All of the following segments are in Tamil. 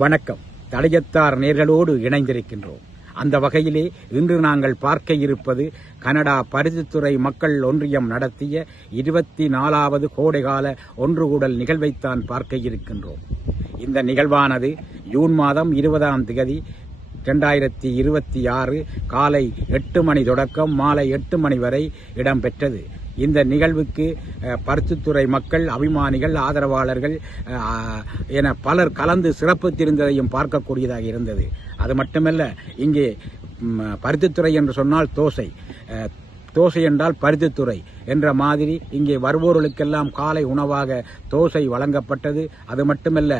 வணக்கம். தடயத்தார் நேர்களோடு இணைந்திருக்கின்றோம். அந்த வகையிலே இன்று நாங்கள் பார்க்க இருப்பது கனடா பருத்தித்துறை மக்கள் ஒன்றியம் நடத்திய 24வது கோடைகால ஒன்றுகூடல் நிகழ்வைத்தான் பார்க்க இருக்கின்றோம். இந்த நிகழ்வானது ஜூன் மாதம் 20ஆம் தேதி 2026 காலை 8 மணி தொடக்கம் மாலை 8 மணி வரை இடம்பெற்றது. இந்த நிகழ்வுக்கு பருத்தித்துறை மக்கள், அபிமானிகள், ஆதரவாளர்கள் என பலர் கலந்து சிறப்பித்திருந்ததையும் பார்க்கக்கூடியதாக இருந்தது. அது மட்டுமல்ல, இங்கே பருத்தித்துறை என்று சொன்னால் தோசை என்றால் பருத்தித்துறை என்ற மாதிரி இங்கே வருவோர்களுக்கெல்லாம் காலை உணவாக தோசை வழங்கப்பட்டது. அது மட்டுமல்ல,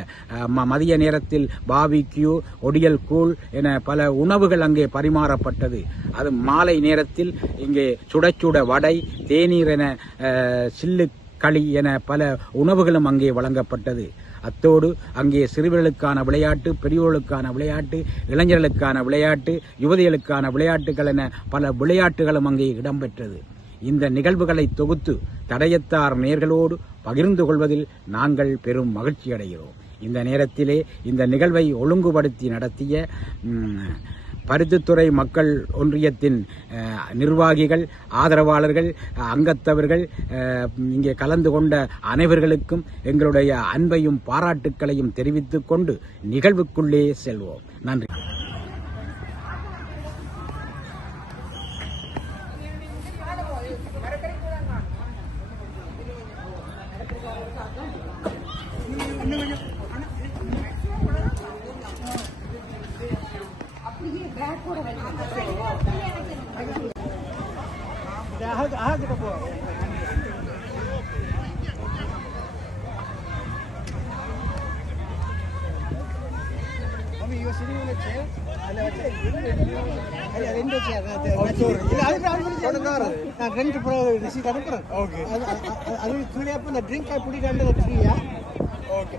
மதிய நேரத்தில் பாபிக்யூ, ஒடியல் கூழ் என பல உணவுகள் அங்கே பரிமாறப்பட்டது. அது மாலை நேரத்தில் இங்கே சுடச்சுட வடை, தேநீர் என சில்லு களி என பல உணவுகளும் அங்கே வழங்கப்பட்டது. அத்தோடு அங்கே சிறுவர்களுக்கான விளையாட்டு, பெரியோர்களுக்கான விளையாட்டு, இளைஞர்களுக்கான விளையாட்டு, யுவதிகளுக்கான விளையாட்டுகள் என பல விளையாட்டுகளும் அங்கே இடம்பெற்றது. இந்த நிகழ்வுகளை தொகுத்து தடயத்தார் நேர்களோடு பகிர்ந்து கொள்வதில் நாங்கள் பெரும் மகிழ்ச்சி அடைகிறோம். இந்த நேரத்திலே இந்த நிகழ்வை ஒழுங்குபடுத்தி நடத்திய பருத்தித்துறை மக்கள் ஒன்றியத்தின் நிர்வாகிகள், ஆதரவாளர்கள், அங்கத்தவர்கள், இங்கே கலந்து கொண்ட அனைவர்களுக்கும் எங்களுடைய அன்பையும் பாராட்டுக்களையும் தெரிவித்துக் கொண்டு நிகழ்வுக்குள்ளே செல்வோம். நன்றி. You're sitting on a chair, and I said, okay. I will clean up the drink, I put it under the tree, yeah? Okay.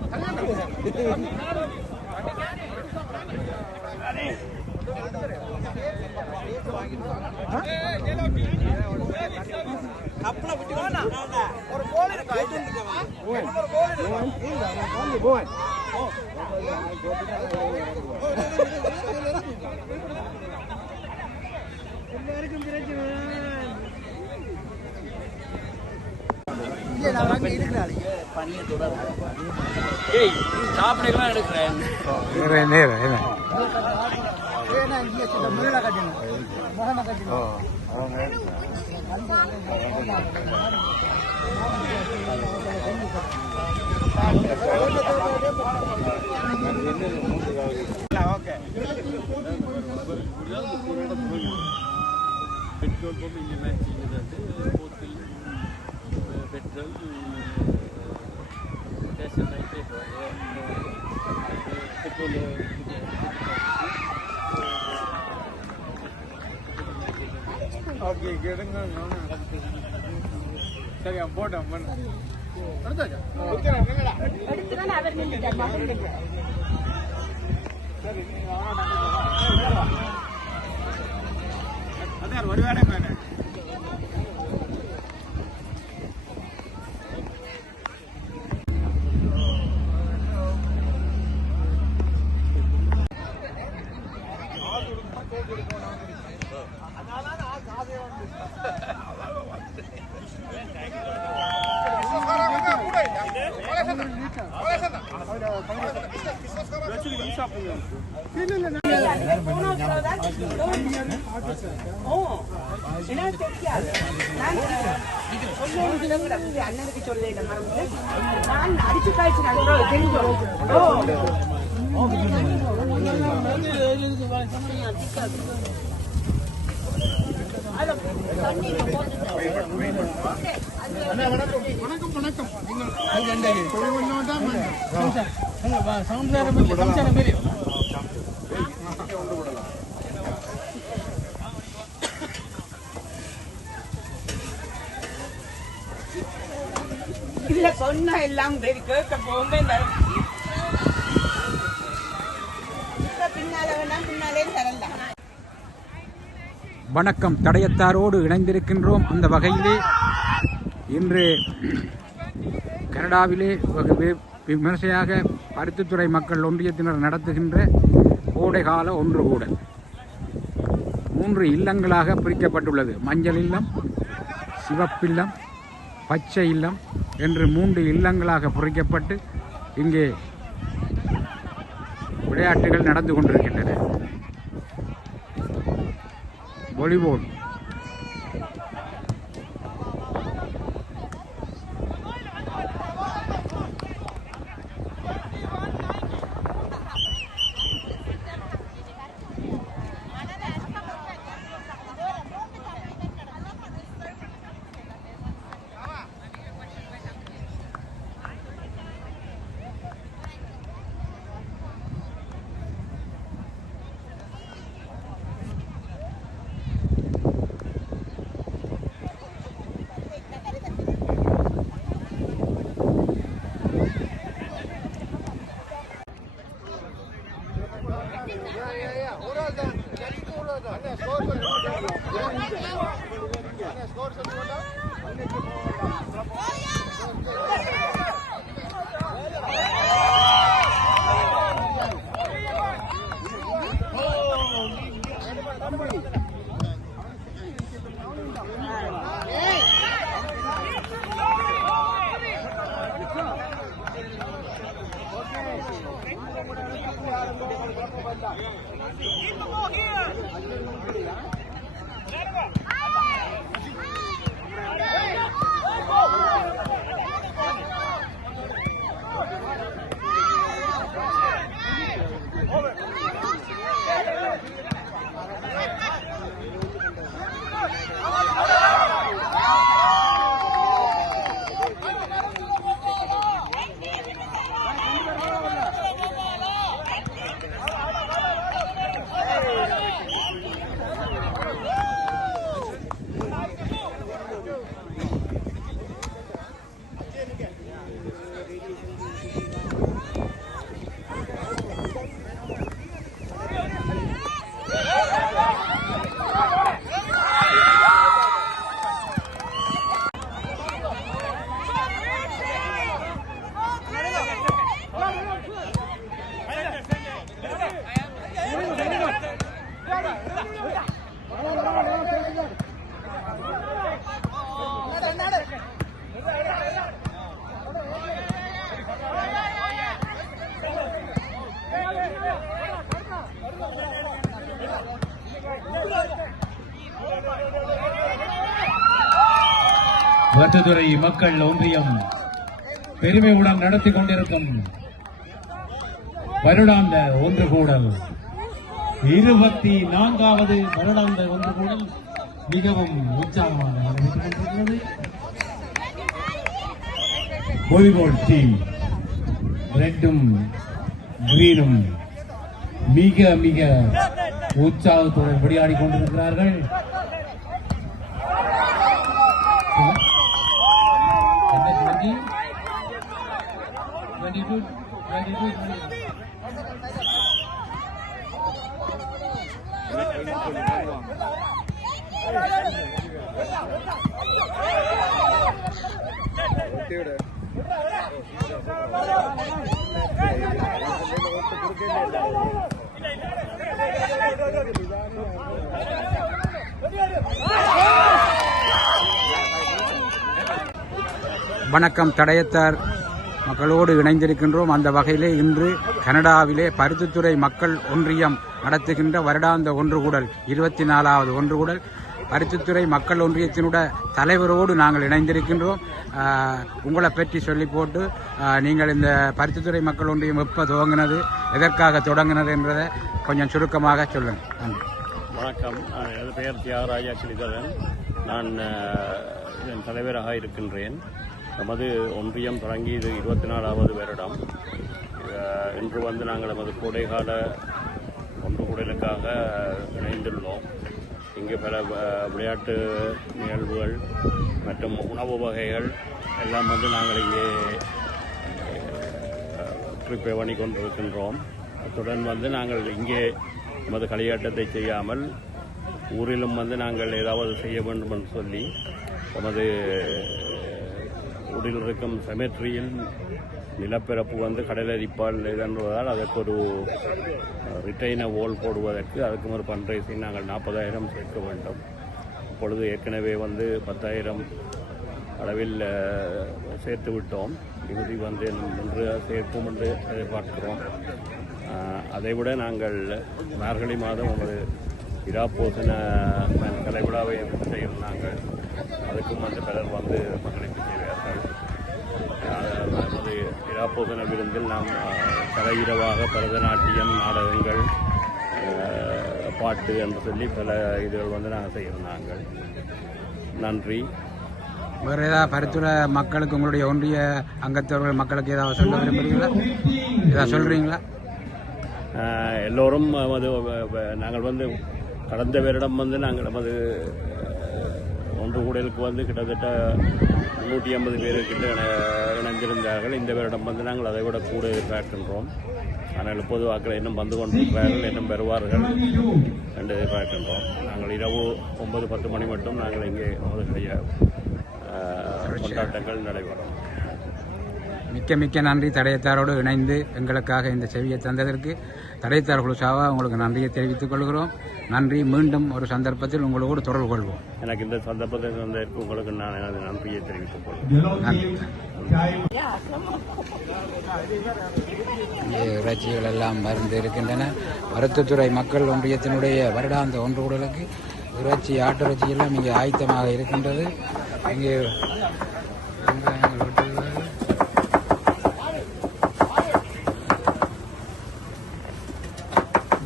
Petrol pump implement ചെയ്യുന്നുണ്ട്. ബോട്ടിൽ പെട്രോൾ സ്റ്റേഷനായിട്ട് പെട്രോൾ ഓക്കെ കിടങ്ങാണ് சரி போட்டோம் அதான் ஒரு வேலை மேலே அண்ணனுக்கு சொல்லிட்டேன், நான் அடிச்சு காய்ச்சி இல்ல சொன்ன எல்லாம் கேட்க போகும்போது பின்னால வேணாம், பின்னாலே தரலாம். வணக்கம். தடயத்தாரோடு இணைந்திருக்கின்றோம். அந்த வகையிலே இன்று கனடாவிலே விமர்சையாக பருத்தித்துறை மக்கள் ஒன்றியத்தினர் நடத்துகின்ற கோடைகால ஒன்று கூடல் 3 இல்லங்களாக பிரிக்கப்பட்டுள்ளது. மஞ்சள் இல்லம், சிவப்பில்லம், பச்சை இல்லம் என்று 3 இல்லங்களாக பிரிக்கப்பட்டு இங்கே விளையாட்டுகள் நடந்து கொண்டிருக்கின்றன. வாலிபால், பருத்தித்துறை மக்கள் ஒன்றியம் பெருமையுடன் நடத்தி கொண்டிருக்கும் வருடாந்த ஒன்று கூடல் 24வது வருடாந்த ஒன்று கூடல் மிகவும் உற்சாகமாக நடைபெற்றுக் கொண்டிருக்கிறது. வாலிபால் டீம் ரெட்டும் கிரீனும் மிக மிக உற்சாகத்துடன் விளையாடி கொண்டிருக்கிறார்கள். வணக்கம். தடயத்தார் மக்களோடு இணைந்திருக்கின்றோம். அந்த வகையிலே இன்று கனடாவிலே பருத்தித்துறை மக்கள் ஒன்றியம் நடத்துகின்ற வருடாந்த ஒன்று கூடல் 24வது ஒன்று கூடல் பருத்தித்துறை மக்கள் ஒன்றியத்தினுடைய தலைவரோடு நாங்கள் இணைந்திருக்கின்றோம். உங்களை பற்றி சொல்லி போட்டு நீங்கள் இந்த பருத்தித்துறை மக்கள் ஒன்றியம் எப்போ துவங்கினது, எதற்காக தொடங்கினது என்றதை கொஞ்சம் சுருக்கமாக சொல்லுங்கள். நன்றி. வணக்கம். எனது பெயர் தியாகராஜா ஸ்ரீதரன். நான் இதன் தலைவராக இருக்கின்றேன். நமது ஒன்றியம் தொடங்கி இது 24வது வருடம். இன்று நாங்கள் நமது கோடைகால ஒன்று கூடலுக்காக இணைந்துள்ளோம். இங்கே பல விளையாட்டு நிகழ்வுகள் மற்றும் உணவு வகைகள் எல்லாம் நாங்கள் இங்கே ப்ரிப்பேர் பண்ணி கொண்டிருக்கின்றோம். அத்துடன் நாங்கள் இங்கே நமது களியாட்டத்தை செய்யாமல் ஊரிலும் நாங்கள் ஏதாவது செய்ய வேண்டும் என்று சொல்லி நமது ஊரில் இருக்கும் செமெட்ரியில் நிலப்பரப்பு வந்து கடலரிப்பால் இதன்றதால் அதற்கு ஒரு ரிட்டைனை ஓல் போடுவதற்கு அதுக்கும் ஒரு ஃபண்ட்ரைசிங் நாங்கள் 40,000 சேர்க்க வேண்டும். அப்பொழுது ஏற்கனவே வந்து 10,000 அளவில் சேர்த்து விட்டோம். இறுதி வந்து இன்று சேர்ப்போம் என்று எதிர்பார்க்கிறோம். அதைவிட நாங்கள் மார்கழி மாதம் ஒரு இராப்போசன கலைவிழாவை செய்யும். நாங்கள் அதுக்கும் வந்து பலர் வந்து பங்களிப்பு செய்வார்கள். நமது இராப்போசன விருந்தில் நாம் கலை இரவாக பரதநாட்டியம், நாடகங்கள், பாட்டு என்று சொல்லி பல இதுகள் வந்து நாங்கள் செய்கிறோம். நாங்கள் நன்றி. வேறு ஏதாவது பரிந்துரை மக்களுக்கு உங்களுடைய ஒன்றிய அங்கத்தவர்கள் மக்களுக்கு ஏதாவது சொல்ல விரும்புகிறீங்களா? ஏதாவது சொல்கிறீங்களா? எல்லோரும் நாங்கள் வந்து கடந்த வருடம் வந்து நாங்கள் நமது ஒன்று கூடலுக்கு வந்து கிட்டத்தட்ட 350 பேருக்கிட்ட இணைந்திருந்தார்கள். இந்த வருடம் வந்து நாங்கள் அதை விட கூட எதிர்பார்க்கின்றோம். ஆனால் இப்போது வாக்கள் இன்னும் வந்து கொண்டிருக்கிறார்கள், இன்னும் பெறுவார்கள் என்று எதிர்பார்க்கின்றோம். நாங்கள் இரவு 9-10 மணி மட்டும் நாங்கள் இங்கே அவர்களுடைய கொண்டாட்டங்கள் நடைபெறும். மிக்க மிக்க நன்றி. தடையத்தாரோடு இணைந்து எங்களுக்காக இந்த செவியை தந்ததற்கு தடையத்தார் குழு சார்பாக உங்களுக்கு நன்றியை தெரிவித்துக் கொள்கிறோம். நன்றி. மீண்டும் ஒரு சந்தர்ப்பத்தில் உங்களோடு தொடர்பு கொள்வோம். எனக்கு இந்த சந்தர்ப்பத்தில் தந்ததற்கு உங்களுக்கு நான் எனது நன்றியை தெரிவித்துக் கொள்கிறேன். இறைச்சிகள் எல்லாம் மருந்து இருக்கின்றன. மருத்துவத்துறை மக்கள் ஒன்றியத்தினுடைய வருடாந்த ஒன்று கூடலுக்கு இறைச்சி, ஆட்டிறைச்சி எல்லாம் இங்கே ஆயத்தமாக இருக்கின்றது. இங்கே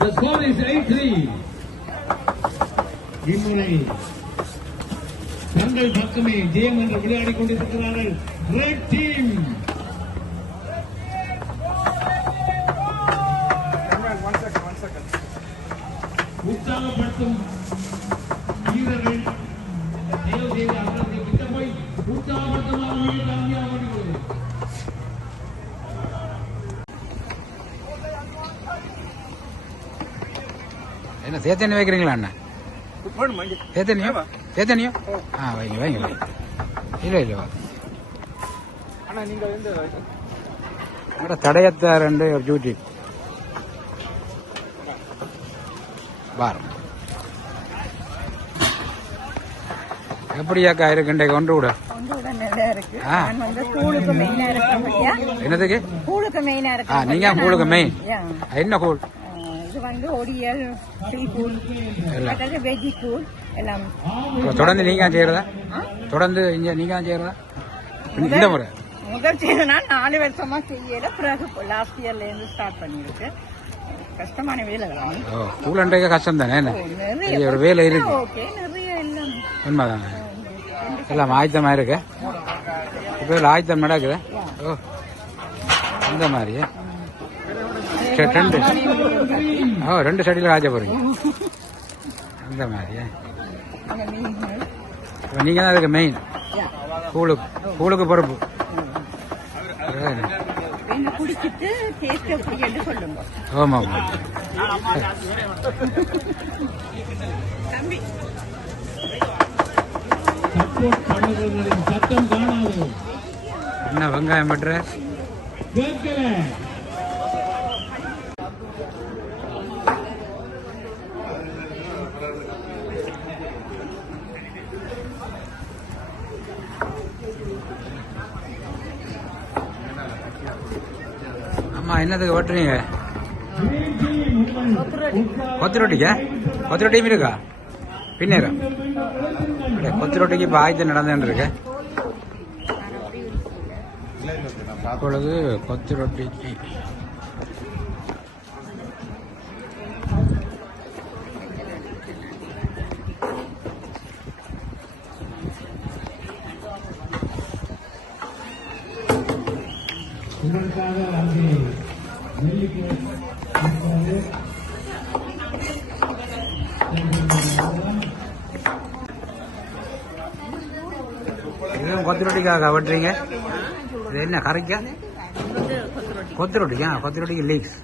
The score is 8-3. இம்முறை தங்கள் பக்கமே ஜெயம் என்று விளையாடிக் கொண்டிருக்கிறார்கள். Red team. உற்சாகப்படுத்தும் வீரர்கள் தயவு செய்து அவர்களுக்கு கிட்ட போய் உற்சாகப்படுத்தமாக என்ன சேத்தனி வைக்கிறீங்களா அண்ணா? சேத்தனியோ? வைங்க வைங்க வைங்க. இல்லை தடையத்தார் ரெண்டு ஒரு டியூட்டி பாரம் எப்படியாக்கா இருக்கு இன்றைக்கு ஒன்று கூட? என்னதுக்கு நீங்க கூழுக்கு மெயின் என்ன கூழ்? தொடர்ந்து நீங்க செய்யறதா? தொடர்ந்து இங்க நீங்க செய்யறதா? இந்த முறை முதல் செய்யறதுனா 4 வருஷமா செய்யல. பிறகு லாஸ்ட் இயர்ல இருந்து ஸ்டார்ட் பண்ணிருக்கு. கஷ்டமான வேலை தான். கூழண்டைக்கு கஷ்டம் தானே. என்ன ஒரு வேலை இருக்கு. உண்மைதாங்க. எல்லாம் ஆயத்தமா இருக்கு. இப்ப ஆயத்தம் நடக்குது. ஓ அந்த மாதிரி 2 சைடில் காய்ச்ச போறீங்க. அந்த மாதிரி நீங்க தான் அதுக்கு மெயின். கூழுக்கு பொறுப்பு. ஆமா சத்தம் காணாது. என்ன வெங்காயம் பற்ற அம்மா என்னதுக்கு ஓட்டுறீங்க? கொத்து ரொட்டிக்கா? கொத்து ரொட்டியும் இருக்கா? பின்னேரா கொத்து ரொட்டிக்கு இப்போ ஆயத்தம் நடந்துன்னு இருக்கு. அப்பொழுது கொத்து ரொட்டிக்கு இதுவும் கொத்து ரொட்டிக்காக வெட்டுறீங்க. இது என்ன கறிக்கா? கொத்து ரொட்டிக்கா? கொத்து ரொட்டிக்கு லீக்ஸ்.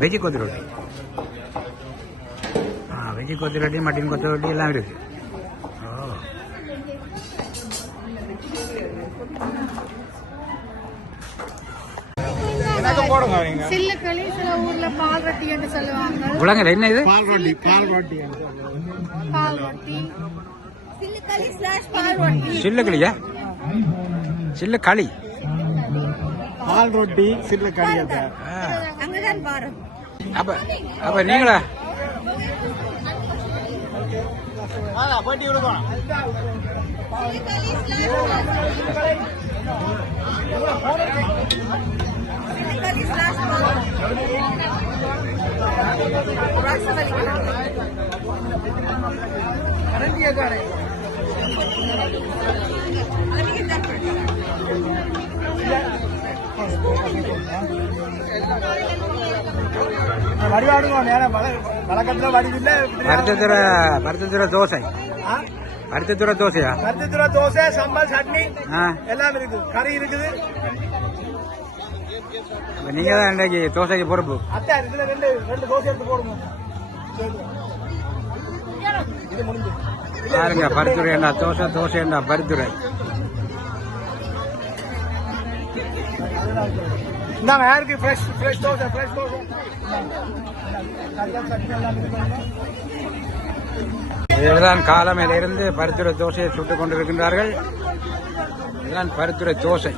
வெஜ்ஜி கொத்து ரொட்டி. வெஜ்ஜி கொத்து ரொட்டி, மட்டன் கொத்து ரொட்டி எல்லாம் இருக்கு. ஓ போடுங்க நீங்க. சில்லுக்களி சில ஊர்ல பால் ரொட்டி என்று சொல்லுவாங்க. உலகல என்ன இது? பால் ரொட்டி. பால் ரொட்டி சில்லுக்களி / பால் ரொட்டி. சில்லுகளியா? சில்லுகளி. பால் ரொட்டி சில்ல கறியத. அங்கதான் பாரு. அப்ப நீங்களா? வாடா போட்டி விடுவோம். வடிவாடுங்க நேரம் வழக்கத்துல வடிவில்ல. பருத்தத்துறை தோசை. பருத்தத்துறை தோசையா? பருத்தத்துறை தோசை, சம்பல், சட்னி எல்லாம் இருக்கு. கறி இருக்குது. நீங்க தான் இன்றைக்கு தோசைக்கு பொறுப்பு. அத்தை இதுல ரெண்டு தோசை எடுத்து போடுங்க. இது முடிஞ்சு பாருங்க, பருத்துறை என்ன தோசை, தோசை என்ன பருத்துறை. இந்தாங்க யாருக்கு ஃப்ரெஷ் தோசை. இதுதான் காலமையிலிருந்து பருத்துறை தோசையை சுட்டுக் கொண்டிருக்கின்றார்கள். இதுதான் பருத்துறை தோசை.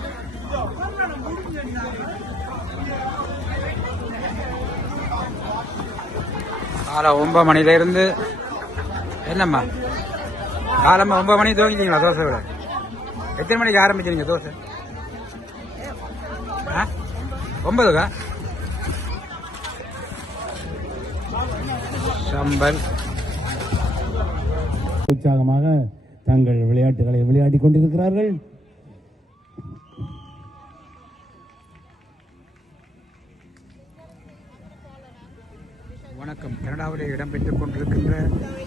காலை 9 மணியிலிருந்து என்னம்மா காலமா 9 மணிக்கு துவங்கிட்டீங்களா தோசை விட? எத்தனை மணிக்கு ஆரம்பிச்சிருங்க தோசை? 9க்கா? சம்பல். உற்சாகமாக தங்கள் விளையாட்டுகளை விளையாடிக் கொண்டிருக்கிறார்கள். வணக்கம். கனடாவிலே இடம்பெற்றுக் கொண்டிருக்கின்ற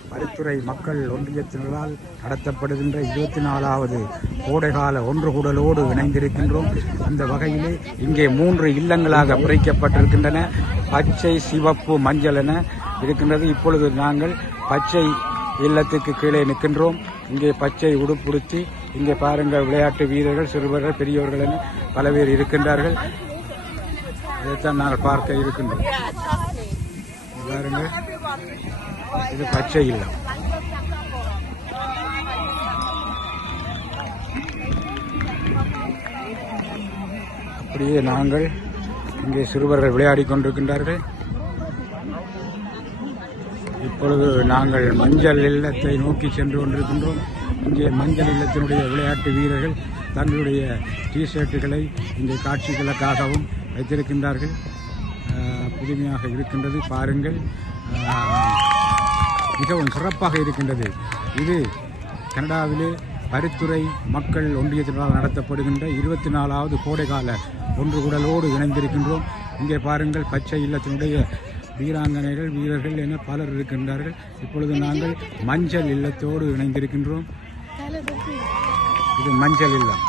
பருத்துறை மக்கள் ஒன்றியத்தினரால் நடத்தப்படுகின்ற 24வது கோடைகால ஒன்று கூடலோடு இணைந்திருக்கின்றோம். அந்த வகையிலே இங்கே 3 இல்லங்களாக பிரிக்கப்பட்டிருக்கின்றன. பச்சை, சிவப்பு, மஞ்சள் என இருக்கின்றது. இப்பொழுது நாங்கள் பச்சை இல்லத்துக்கு கீழே நிற்கின்றோம். இங்கே பச்சை உடுப்புடுத்தி இங்கே பாருங்கள், விளையாட்டு வீரர்கள், சிறுவர்கள், பெரியவர்கள் என பல பேர் இருக்கின்றார்கள். இதைத்தான் நாங்கள் பார்க்க இருக்கின்றோம். பாருங்கள், இது பச்சை இல்லம். அப்படியே நாங்கள் இங்கே சிறுவர்கள் விளையாடிக் கொண்டிருக்கின்றார்கள். இப்பொழுது நாங்கள் மஞ்சள் இல்லத்தை நோக்கி சென்று கொண்டிருக்கின்றோம். இங்கே மஞ்சள் இல்லத்தினுடைய விளையாட்டு வீரர்கள் தங்களுடைய டிஷர்ட்டுகளை இங்கே காட்சிகளுக்காகவும் வைத்திருக்கின்றார்கள். புதுமையாக இருக்கின்றது. பாருங்கள், மிகவும் சிறப்பாக இருக்கின்றது. இது கனடாவிலே பருத்துறை மக்கள் ஒன்றியத்தினால் நடத்தப்படுகின்ற 24வது கோடைகால ஒன்று கூடலோடு இணைந்திருக்கின்றோம். இங்கே பாருங்கள், பச்சை இல்லத்தினுடைய வீராங்கனைகள், வீரர்கள் என பலர் இருக்கின்றார்கள். இப்பொழுது நாங்கள் மஞ்சள் இல்லத்தோடு இணைந்திருக்கின்றோம். இது மஞ்சள் இல்லம்.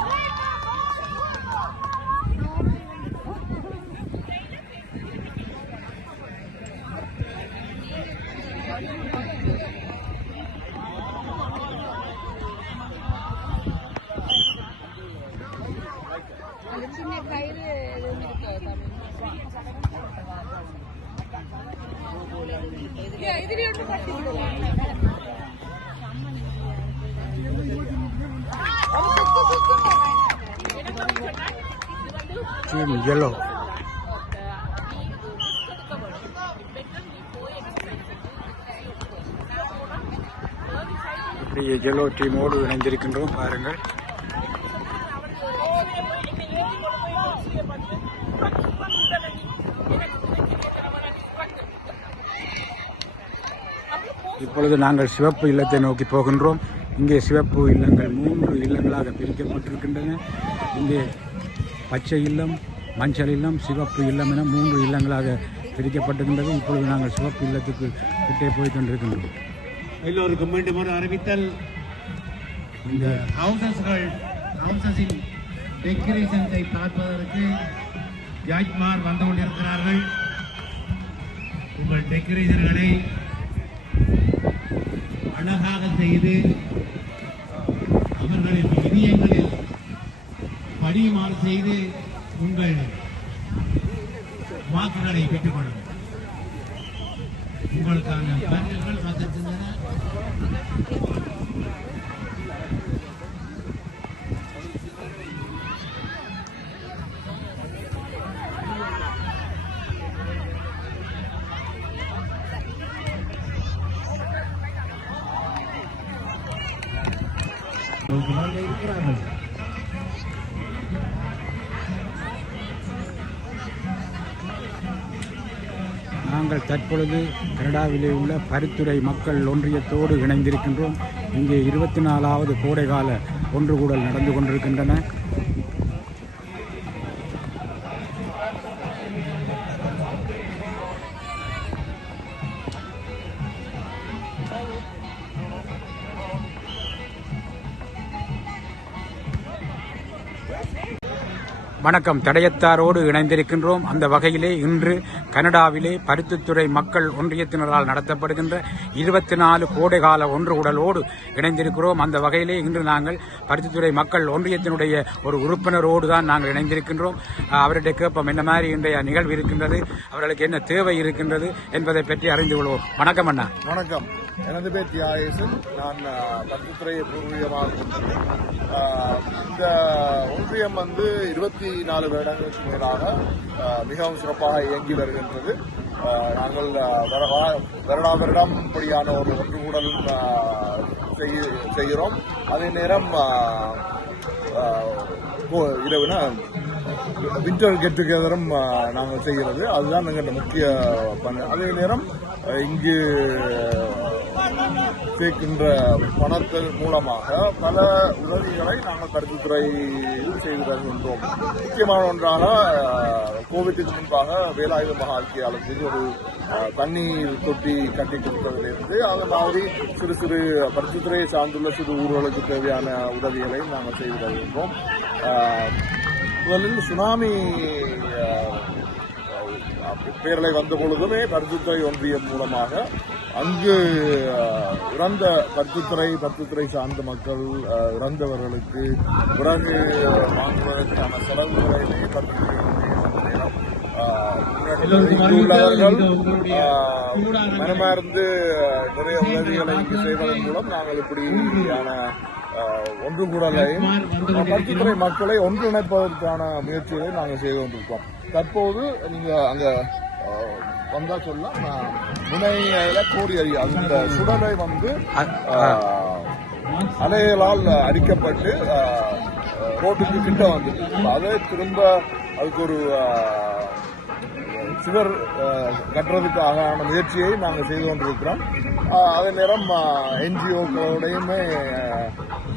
Team yellow. இப்படி yellow டீமோடு இணைந்திருக்கின்றோம். பாருங்கள், இப்பொழுது நாங்கள் சிவப்பு இல்லத்தை நோக்கி போகின்றோம். இங்கே சிவப்பு இல்லங்கள் 3 இல்லங்களாக பிரிக்கப்பட்டிருக்கின்றன. இங்கே பச்சை இல்லம், மஞ்சள் இல்லம், சிவப்பு இல்லம் என 3 இல்லங்களாக பிரிக்கப்பட்டிருக்கின்றது. இப்பொழுது நாங்கள் சிவப்பு இல்லத்துக்கு கிட்டே போய் கொண்டிருக்கின்றோம். எல்லோருக்கும் மீண்டும் ஒரு அறிவித்தல். இந்த ஹவுசஸின் டெக்கரேஷன்ஸை பார்ப்பதற்கு ஜட்ஜ்மார் வந்து கொண்டிருக்கிறார்கள். உங்கள் டெக்கரேஷன்களை அழகாக செய்து அவர்களின் இதயங்களில் படியுமாறு செய்து உங்கள் உங்களுக்கான பேனல்கள் காத்திருக்கின்றன. இருக்கிறார்கள். நாங்கள் தற்பொழுது கனடாவிலே உள்ள பரித்துறை மக்கள் ஒன்றியத்தோடு இணைந்திருக்கின்றோம். இங்கே 24வது கோடைகால ஒன்றுகூடல் நடந்து கொண்டிருக்கின்றன. வணக்கம். தடயத்தாரோடு இணைந்திருக்கின்றோம். அந்த வகையிலே இன்று கனடாவிலே பருத்தித்துறை மக்கள் ஒன்றியத்தினரால் நடத்தப்படுகின்ற 24 கோடைகால ஒன்றுகூடலோடு இணைந்திருக்கிறோம். அந்த வகையிலே இன்று நாங்கள் பருத்தித்துறை மக்கள் ஒன்றியத்தினுடைய ஒரு உறுப்பினரோடு தான் நாங்கள் இணைந்திருக்கின்றோம். அவருடைய கேட்போம் என்ன மாதிரி இன்றைய நிகழ்வு இருக்கின்றது, அவர்களுக்கு என்ன தேவை இருக்கின்றது என்பதை பற்றி அறிந்து கொள்வோம். வணக்கம் அண்ணா. வணக்கம். எனது பேர் தியாகேசன். நான் பருத்தித்துறையை பூர்வீகமாக கொண்டேன். இந்த ஒன்றியம் 24 வருடங்களுக்கு மேலாக மிகவும் சிறப்பாக இயங்கி வருகின்றது. நாங்கள் வருடா வருடம் இப்படியான ஒரு ஒன்றுகூடல் செய்கிறோம். அதே நேரம் இரவுனா வின்டர் கெட் டுகெதரும் நாங்கள் செய்கிறது. அதுதான் எங்கள் முக்கிய பணி. அதே நேரம் இங்கு சேர்க்கின்ற பணத்தின் மூலமாக பல உதவிகளை நாங்கள் பருத்தித்துறையில் செய்து வருகின்றோம். முக்கியமான ஒன்றாக கோவிட்டுக்கு முன்பாக வேலாயுத மகாக்கியாலத்துக்கு ஒரு தண்ணீர் தொட்டி கட்டி கொடுத்ததிலிருந்து அது மாதிரி சிறு சிறு பருத்தித்துறையை சார்ந்துள்ள சிறு ஊர்களுக்கு தேவையான உதவிகளை நாங்கள் செய்து வருகின்றோம். முதலில் சுனாமி பேரலை வந்த பொழுதுமே பருத்தித்துறை ஒன்றியம் மூலமாக அங்கு இறந்த பருத்தித்துறை சார்ந்த மக்கள் இறந்தவர்களுக்கு பிறகு வாங்குவதற்கான செலவுகளையுமே பருத்தித்துறை உள்ளவர்கள் மனமார்ந்து நிறைய உதவிகளை இங்கு செய்வதன் மூலம் நாங்கள் இப்படியான ஒன்றுகூடலையும் பருத்தித்துறை மக்களை ஒன்றிணைப்பதற்கான முயற்சிகளை நாங்கள் செய்து கொண்டிருக்கோம். தற்போது நீங்க அங்க வந்தா சொல்ல முனையில கோரி அந்த சுடலை அலைகளால் அடிக்கப்பட்டு ரோட்டுக்கு கிட்ட வந்தது. அதை திரும்ப அதுக்கு ஒரு சுவர் கட்டுறதுக்கான முயற்சியை நாங்கள் செய்து கொண்டிருக்கிறோம். அதே நேரம் என்ஜிஓக்களோடையுமே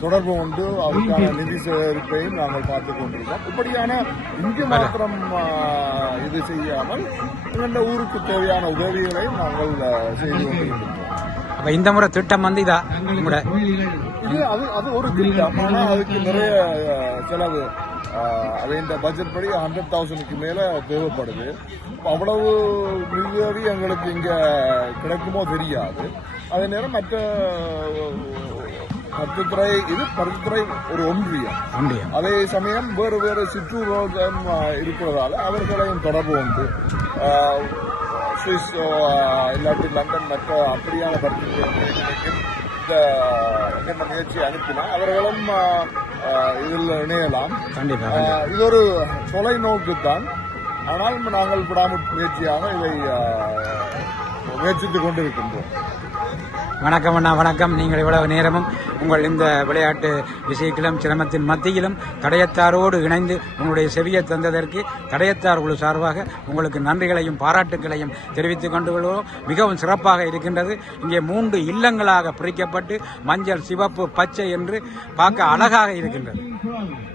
தொடர்பு கொண்டு அதுக்கான நிதி சேகரிப்பையும் நாங்கள் பார்த்துக் கொண்டிருக்கோம். இப்படியான இங்கு மாத்திரம் இது செய்யாமல் இந்த ஊருக்கு தேவையான உதவிகளையும் நாங்கள் செய்து கொண்டிருக்கிறோம். இந்த முறை திட்டம் இதா அது ஒரு திட்டம். ஆனால் அதுக்கு நிறைய செலவு. அது இந்த பட்ஜெட் படி 100,000க்கு மேல தேவைப்படுது. அவ்வளவு உதவி எங்களுக்கு இங்க கிடைக்குமோ தெரியாது. அதே நேரம் மற்ற பருத்தித்துறை ஒரு ஒன்றியம். அதே சமயம் வேறு வேறு சிற்றூர்கள் இருக்கிறதால அவர்களையும் தொடர்பு உண்டு. சுவிஸ் இல்லாட்டி லண்டன் மற்ற அப்படியான பருத்தித்துறை இந்த முயற்சியை அனுப்பினா அவர்களும் இதில் இணையலாம். இது ஒரு தொலைநோக்கு தான். ஆனால் நாங்கள் விடாமல் முயற்சியாக இதை முயற்சித்துக் கொண்டிருக்கின்றோம். வணக்கம் அண்ணா. வணக்கம். நீங்கள் இவ்வளவு நேரமும் உங்கள் இந்த விளையாட்டு விஷயத்திலும் சிரமத்தின் மத்தியிலும் தடயத்தாரோடு இணைந்து உங்களுடைய செவியை தந்ததற்கு தடயத்தார் குழு சார்பாக உங்களுக்கு நன்றிகளையும் பாராட்டுகளையும் தெரிவித்துக் கொண்டு கொள்வோம். மிகவும் சிறப்பாக இருக்கின்றது. இங்கே 3 இல்லங்களாக பிரிக்கப்பட்டு மஞ்சள், சிவப்பு, பச்சை என்று பார்க்க அழகாக இருக்கின்றது.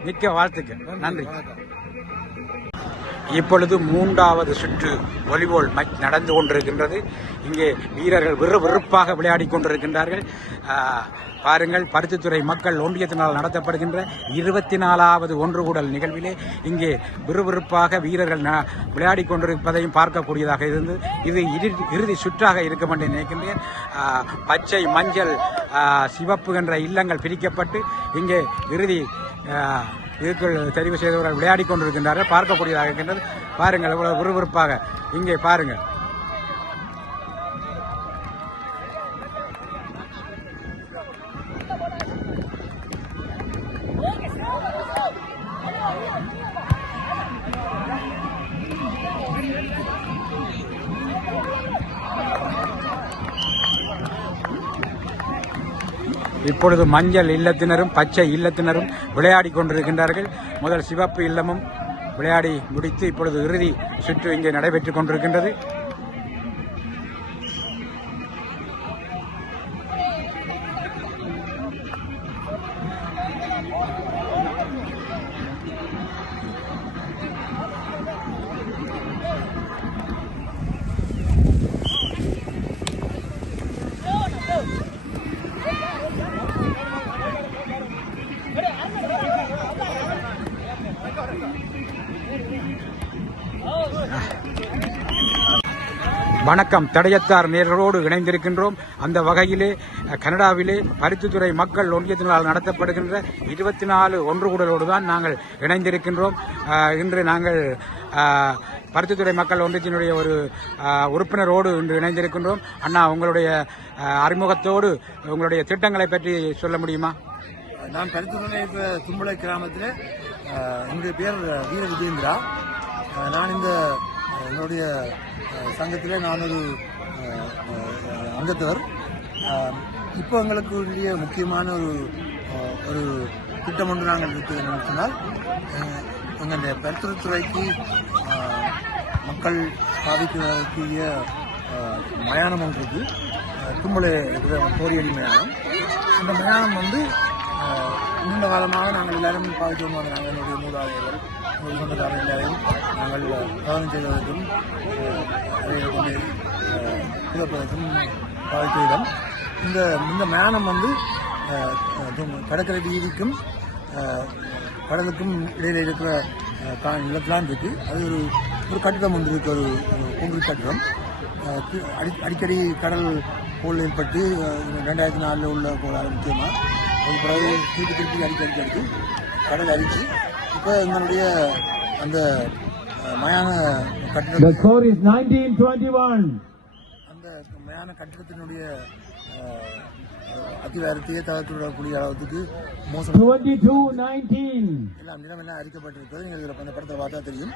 மிக்க வாழ்த்துக்கள். நன்றி. இப்பொழுது 3வது சுற்று வாலிபால் மேட்ச் நடந்து கொண்டிருக்கின்றது. இங்கே வீரர்கள் விறுவிறுப்பாக விளையாடிக் கொண்டிருக்கின்றார்கள். பாருங்கள், பருத்தித்துறை மக்கள் ஒன்றியத்தினால் நடத்தப்படுகின்ற 24வது ஒன்றுகூடல் நிகழ்விலே இங்கே விறுவிறுப்பாக வீரர்கள் விளையாடிக் கொண்டிருப்பதையும் பார்க்கக்கூடியதாக இருந்தது. இது இறுதி சுற்றாக இருக்கும் என்று நினைக்கின்றேன். பச்சை, மஞ்சள், சிவப்பு என்ற இல்லங்கள் பிரிக்கப்பட்டு இங்கே இறுதி இதுக்குள் தெரிவு செய்தவர்கள் விளையாடிக் கொண்டிருக்கின்றார்கள். பார்க்கக்கூடியதாக இருக்கின்றது. பாருங்கள் எவ்வளவு விறுவிறுப்பாக இங்கே பாருங்கள். இப்பொழுது மஞ்சள் இல்லத்தினரும் பச்சை இல்லத்தினரும் விளையாடி கொண்டிருக்கின்றார்கள். முதல் சிவப்பு இல்லமும் விளையாடி முடித்து இப்பொழுது இறுதி சுற்று இங்கே நடைபெற்றுக் கொண்டிருக்கின்றது. வணக்கம். தடயத்தார் நேரோடு இணைந்திருக்கின்றோம். அந்த வகையிலே கனடாவிலே பருத்தித்துறை மக்கள் ஒன்றியத்தினால் நடத்தப்படுகின்ற 24 ஒன்றுகூடலோடு தான் நாங்கள் இணைந்திருக்கின்றோம். இன்று நாங்கள் பருத்தித்துறை மக்கள் ஒன்றியத்தினுடைய ஒரு உறுப்பினரோடு இன்று இணைந்திருக்கின்றோம். அண்ணா, உங்களுடைய அறிமுகத்தோடு உங்களுடைய திட்டங்களை பற்றி சொல்ல முடியுமா? நான் பருத்தித்துறை தும்பளை கிராமத்தில், என்னுடைய பேர் வீர விஜேந்திரா. நான் இந்த என்னுடைய சங்கத்தில் நான் ஒரு அங்கத்தவர். இப்போ எங்களுக்கு முக்கியமான ஒரு திட்டம் ஒன்று நாங்கள் இருக்குது என்னன்னு சொன்னால், எங்கள் பருத்தித்துறைக்கு மக்கள் பாதிக்கக்கூடிய மயானம் ஒன்று இருக்கு. தும்பளை கோரியடி மயானம். இந்த மயானம் வந்து நீண்ட காலமாக நாங்கள் எல்லாரும் பாதித்து வந்தாங்க. என்னுடைய மூதாதையர்கள், சொந்தக்காரர்கள் எல்லாரையும் நாங்கள் கவனம் செய்வதற்கும் புதப்பதற்கும் பாதித்த இடம். இந்த மயானம் வந்து கடற்கரை வீதிக்கும் கடலுக்கும் இடையில இருக்கிற நிலத்திலாம் இருக்கு. அது ஒரு கட்டிடம் ஒன்று இருக்கு, ஒரு கொங்கிரீட் கட்டிடம். அடிக்கடி கடல் போல் ஏற்பட்டு 2004 உள்ள கோளாறு முக்கியமாக அது பிறகு திருப்பி அடிக்கடி கடல் அடிச்சு இப்போ எங்களுடைய அந்த மயான கட்டிடம், அந்த மயான கட்டிடத்தினுடைய அதிகாரத்தையே தவிர்த்துவிடக்கூடிய அளவுக்கு மோசம் எல்லாம் நிலமெல்லாம் அரிக்கப்பட்டிருக்கிறது. எங்களுக்கு அந்த படத்தை பார்த்தா தெரியும்.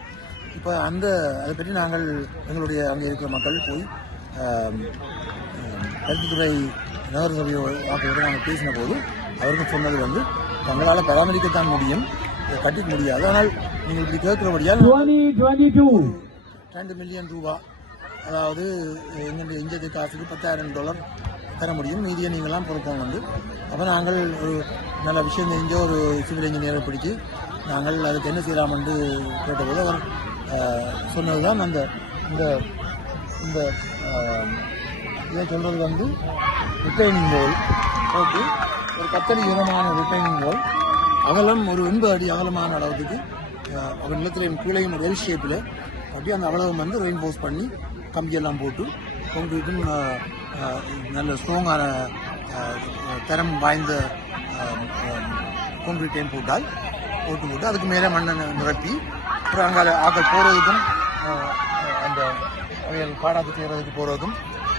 இப்போ அதை பற்றி நாங்கள் எங்களுடைய அங்கே இருக்கிற மக்கள் போய் பருத்தித்துறை நகரசபை வாக்குகளோடு நாங்கள் பேசின போது அவர்கள் சொன்னது வந்து, தங்களால் பராமரிக்கத்தான் முடியும், கட்டிக்க முடியாது. ஆனால் நீங்கள் இப்படி கேட்கிறபடியால் 2 மில்லியன் ரூபா, அதாவது எங்களுடைய இந்திய காசுக்கு $10,000 தர முடியும். மீதியை நீங்களாம் பொறுப்போம் வந்து. அப்போ நாங்கள் ஒரு நல்ல விஷயம் தெரிஞ்ச ஒரு சிவில் இன்ஜினியரை பிடிச்சி நாங்கள் அதுக்கு என்ன செய்யலாம் என்று கேட்டபோது அவர் சொன்னதுதான் அந்த இந்த இதை சொல்றது வந்து ரிட்டைனிங் வால் போட்டு ஒரு 10 அடி உயரமான ரிட்டைனிங் வால், அகலம் ஒரு 80 அடி அகலமான அளவுக்கு அவர் நிலத்திலையும் கீழையும் ரெல் ஷேப்பில் அப்படி அந்த அவ்வளவு வந்து ரெயின்போஸ் பண்ணி கம்பியெல்லாம் போட்டு கொங்கிரீட்டும் நல்ல ஸ்ட்ராங்கான தரம் வாய்ந்த கொங்கிரீட்டையும் போட்டு அதுக்கு மேலே மண்ணை நிரப்பி அப்புறம் அங்கே ஆக்கள் போகிறதுக்கும் அந்த அவைகள் பாடாத்து செய்கிறதுக்கு போகிறதுக்கும்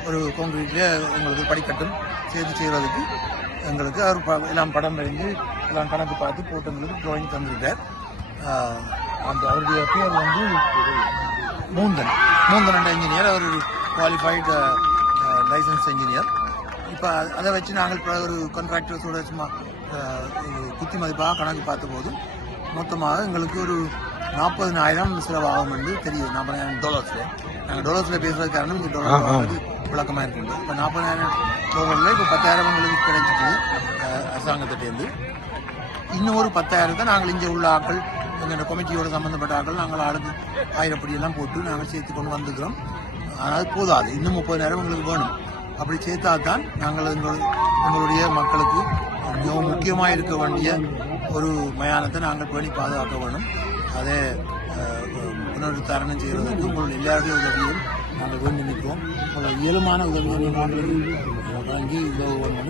ஒரு கொங்கிரீட்டில் உங்களுக்கு படிக்கட்டும் சேர்த்து செய்கிறதுக்கு எங்களுக்கு அவர் எல்லாம் படம் வரைஞ்சு எல்லாம் கணக்கு பார்த்து போட்டு எங்களுக்கு ட்ராயிங் தந்திருக்கார். அந்த அவருடைய பேர் வந்து மூந்தன் என்ற இன்ஜினியர். அவர் ஒரு குவாலிஃபைடு லைசன்ஸ் இன்ஜினியர். இப்போ அதை வச்சு நாங்கள் ஒரு கான்ட்ராக்டர்ஸோட சும்மா குத்தி மதிப்பாக கணக்கு பார்த்தபோது மொத்தமாக எங்களுக்கு ஒரு 40,000 செலவாகும் என்று தெரியுது. $40,000. நாங்கள் டாலர்ஸில் பேசுறது காரணம் இந்த டாலர் விளக்கமாக இருக்குது. இப்போ $40,000 இப்போ 10,000 எங்களுக்கு கிடைச்சிட்டு அரசாங்கத்திட்டேருந்து இன்னும் ஒரு 10,000 நாங்கள் இங்கே உள்ள ஆட்கள், எங்கள் கமிட்டியோட சம்பந்தப்பட்ட ஆட்கள் நாங்கள் ஆளுக்கு 1000 படியெல்லாம் போட்டு நாங்கள் சேர்த்து கொண்டு வந்துக்கிறோம். ஆனால் போதாது, இன்னும் 30,000 எங்களுக்கு வேணும். அப்படி சேர்த்தா தான் நாங்கள் எங்களுடைய மக்களுக்கு மிகவும் முக்கியமாக இருக்க வேண்டிய ஒரு மயானத்தை நாங்கள் பேணி பாதுகாக்க வேணும். அதை புனருத்தாரணம் செய்வதற்கு உங்களுடைய எல்லாருடைய உதவியும் நாங்கள் வேண்டி நிற்கிறோம். இயலுமான உதவியை வழங்கி உதவுவோம்.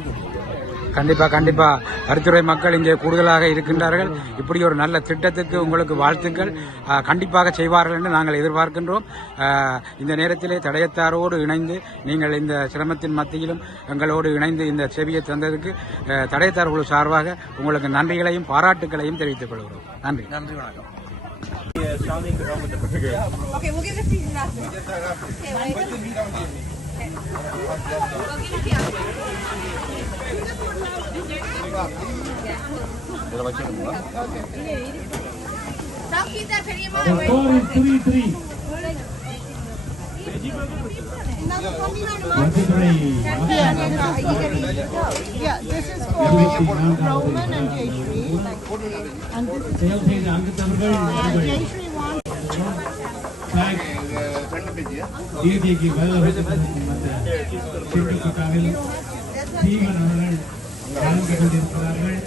கண்டிப்பா பருத்தித்துறை மக்கள் இங்கே கூடுதலாக இருக்கின்றார்கள். இப்படி ஒரு நல்ல திட்டத்துக்கு உங்களுக்கு வாழ்த்துக்கள். கண்டிப்பாக செய்வார்கள் என்று நாங்கள் எதிர்பார்க்கின்றோம். இந்த நேரத்திலே தடயத்தாரோடு இணைந்து நீங்கள் இந்த சிரமத்தின் மத்தியிலும் எங்களோடு இணைந்து இந்த செவியை தந்ததுக்கு தடயத்தார் குழு சார்பாக உங்களுக்கு நன்றிகளையும் பாராட்டுகளையும் தெரிவித்துக் கொள்கிறோம். நன்றி. வணக்கம். Okay, we'll give the season after. Okay, Kita பெரியமா The score is 3-3. Yeah, this is for Roman and Jayashree. And this is Jayashree wants டிஜேக்கு சிறுபக்காவில் தீவன் அவர்கள் கலந்து கொண்டிருக்கிறார்கள்.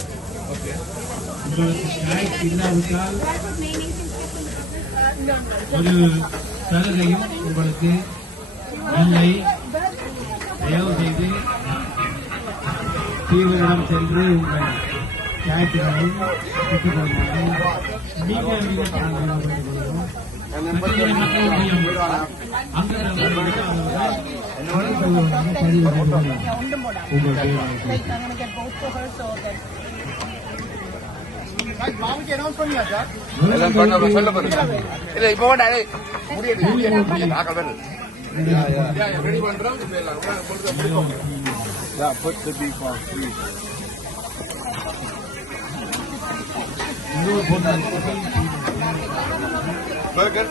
உங்களுக்கு ஸ்நாக்ஸ் இல்லாவிட்டால் ஒரு சலுகையும் உங்களுக்கு இல்லை. தயவு செய்து தீவனிடம் சென்று உங்கள் ஸ்நாக்ஸ்களை பெற்றுக்கொள்வார்கள். நீங்கள் Burger.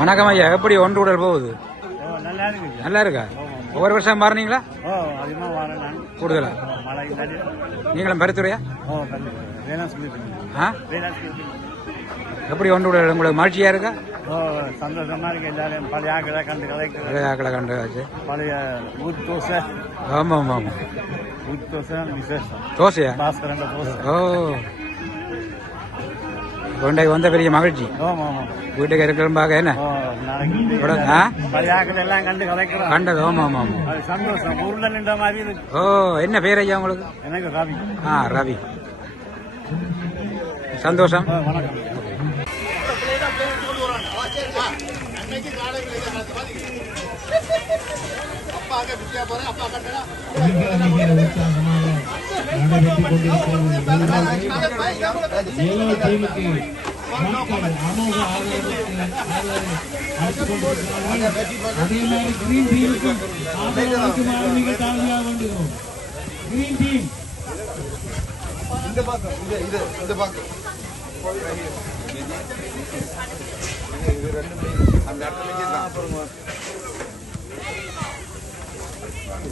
வணக்கம் ஐயா, எப்படி ஒன்று உடல் போகுது? நல்லா இருக்கு. நல்லா இருக்கா? ஒவ்வொரு வருஷம் மாறினீங்களா? அதிகமா வரேன். கூடுதலா? மழை நீங்களும் பெருத்துறையா? எப்படி ஒன்று உடல் உங்களுக்கு மகிழ்ச்சியா இருக்கா? சந்தோஷமா இருக்கு. எல்லாரும் பழைய ஆக்களை கண்டு கலைக்கு பழைய ஆக்களை கண்டு பழைய ஊர் தோசை. ஆமா ஆமா ஆமா, ஊர் தோசை விசேஷம். தோசையா? பாஸ்கரண்ட தோசை. ஓ, கொண்டை வந்த பெரிய மகிழ்ச்சி. வீட்டுக்கு இருக்கிறாக என்ன பழைய ஆக்கள் எல்லாம் கண்டு கலைக்கிறோம். கண்டது. ஆமா ஆமா ஆமா, அது சந்தோஷம். ஊர்ல நின்ற மாதிரி இருக்கு. ஓ, என்ன பேர் ஐயா உங்களுக்கு? எனக்கு ரவி. ரவி, சந்தோஷம். வணக்கம்.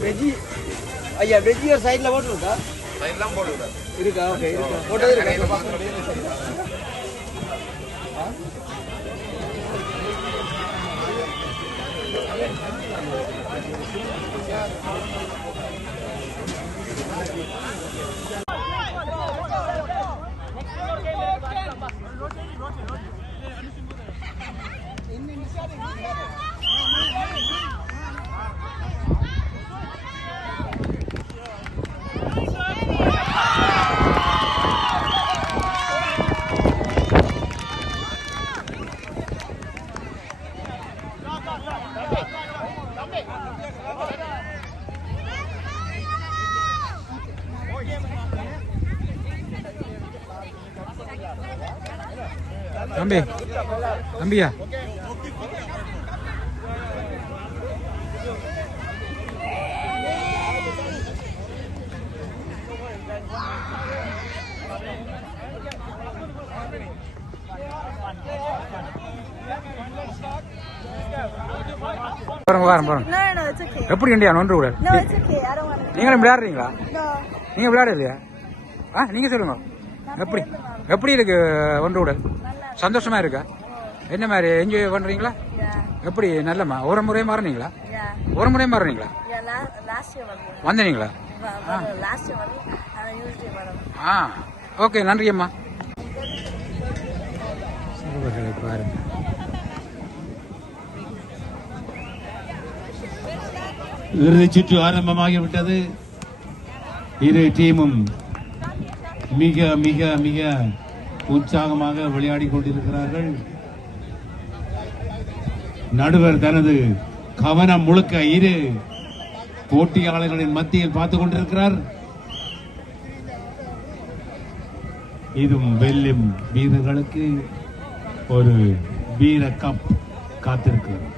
வெஜ்ஜி ஐயா, வெஜ்ஜி ஒரு சைட்ல போட்டுருக்கா? சைட்லாம் போடுங்க. இருக்கா? ஓகே, போட்டது இருக்கா? தம்பி, தம்பியா, எப்படி இந்தியா ஒன்று கூட நீங்களும் விளையாடுறீங்களா? நீங்க விளையாடலையா? நீங்க சொல்லுங்க, எப்படி எப்படி இருக்கு ஒன்று கூட? சந்தோஷமா இருக்கா? என்ன மாதிரி என்ஜாய் பண்றீங்களா? எப்படி நல்லமா? ஒரு முறை மாறினீங்களா? ஒரு முறை மாறினீங்களா? வந்தீங்களா? ஓகே, நன்றி அம்மா. பாருங்க, இறுதி சுற்று ஆரம்பமாகிவிட்டது. இரு டீமும் மிக மிக மிக உற்சாகமாக விளையாடி கொண்டிருக்கிறார்கள். நடுவர் தனது கவனம் முழுக்க இரு போட்டியாளர்களின் மத்தியில் பார்த்துக் கொண்டிருக்கிறார். இதுவும் வெல்லும் வீரர்களுக்கு ஒரு வீர கப் காத்திருக்கிறது.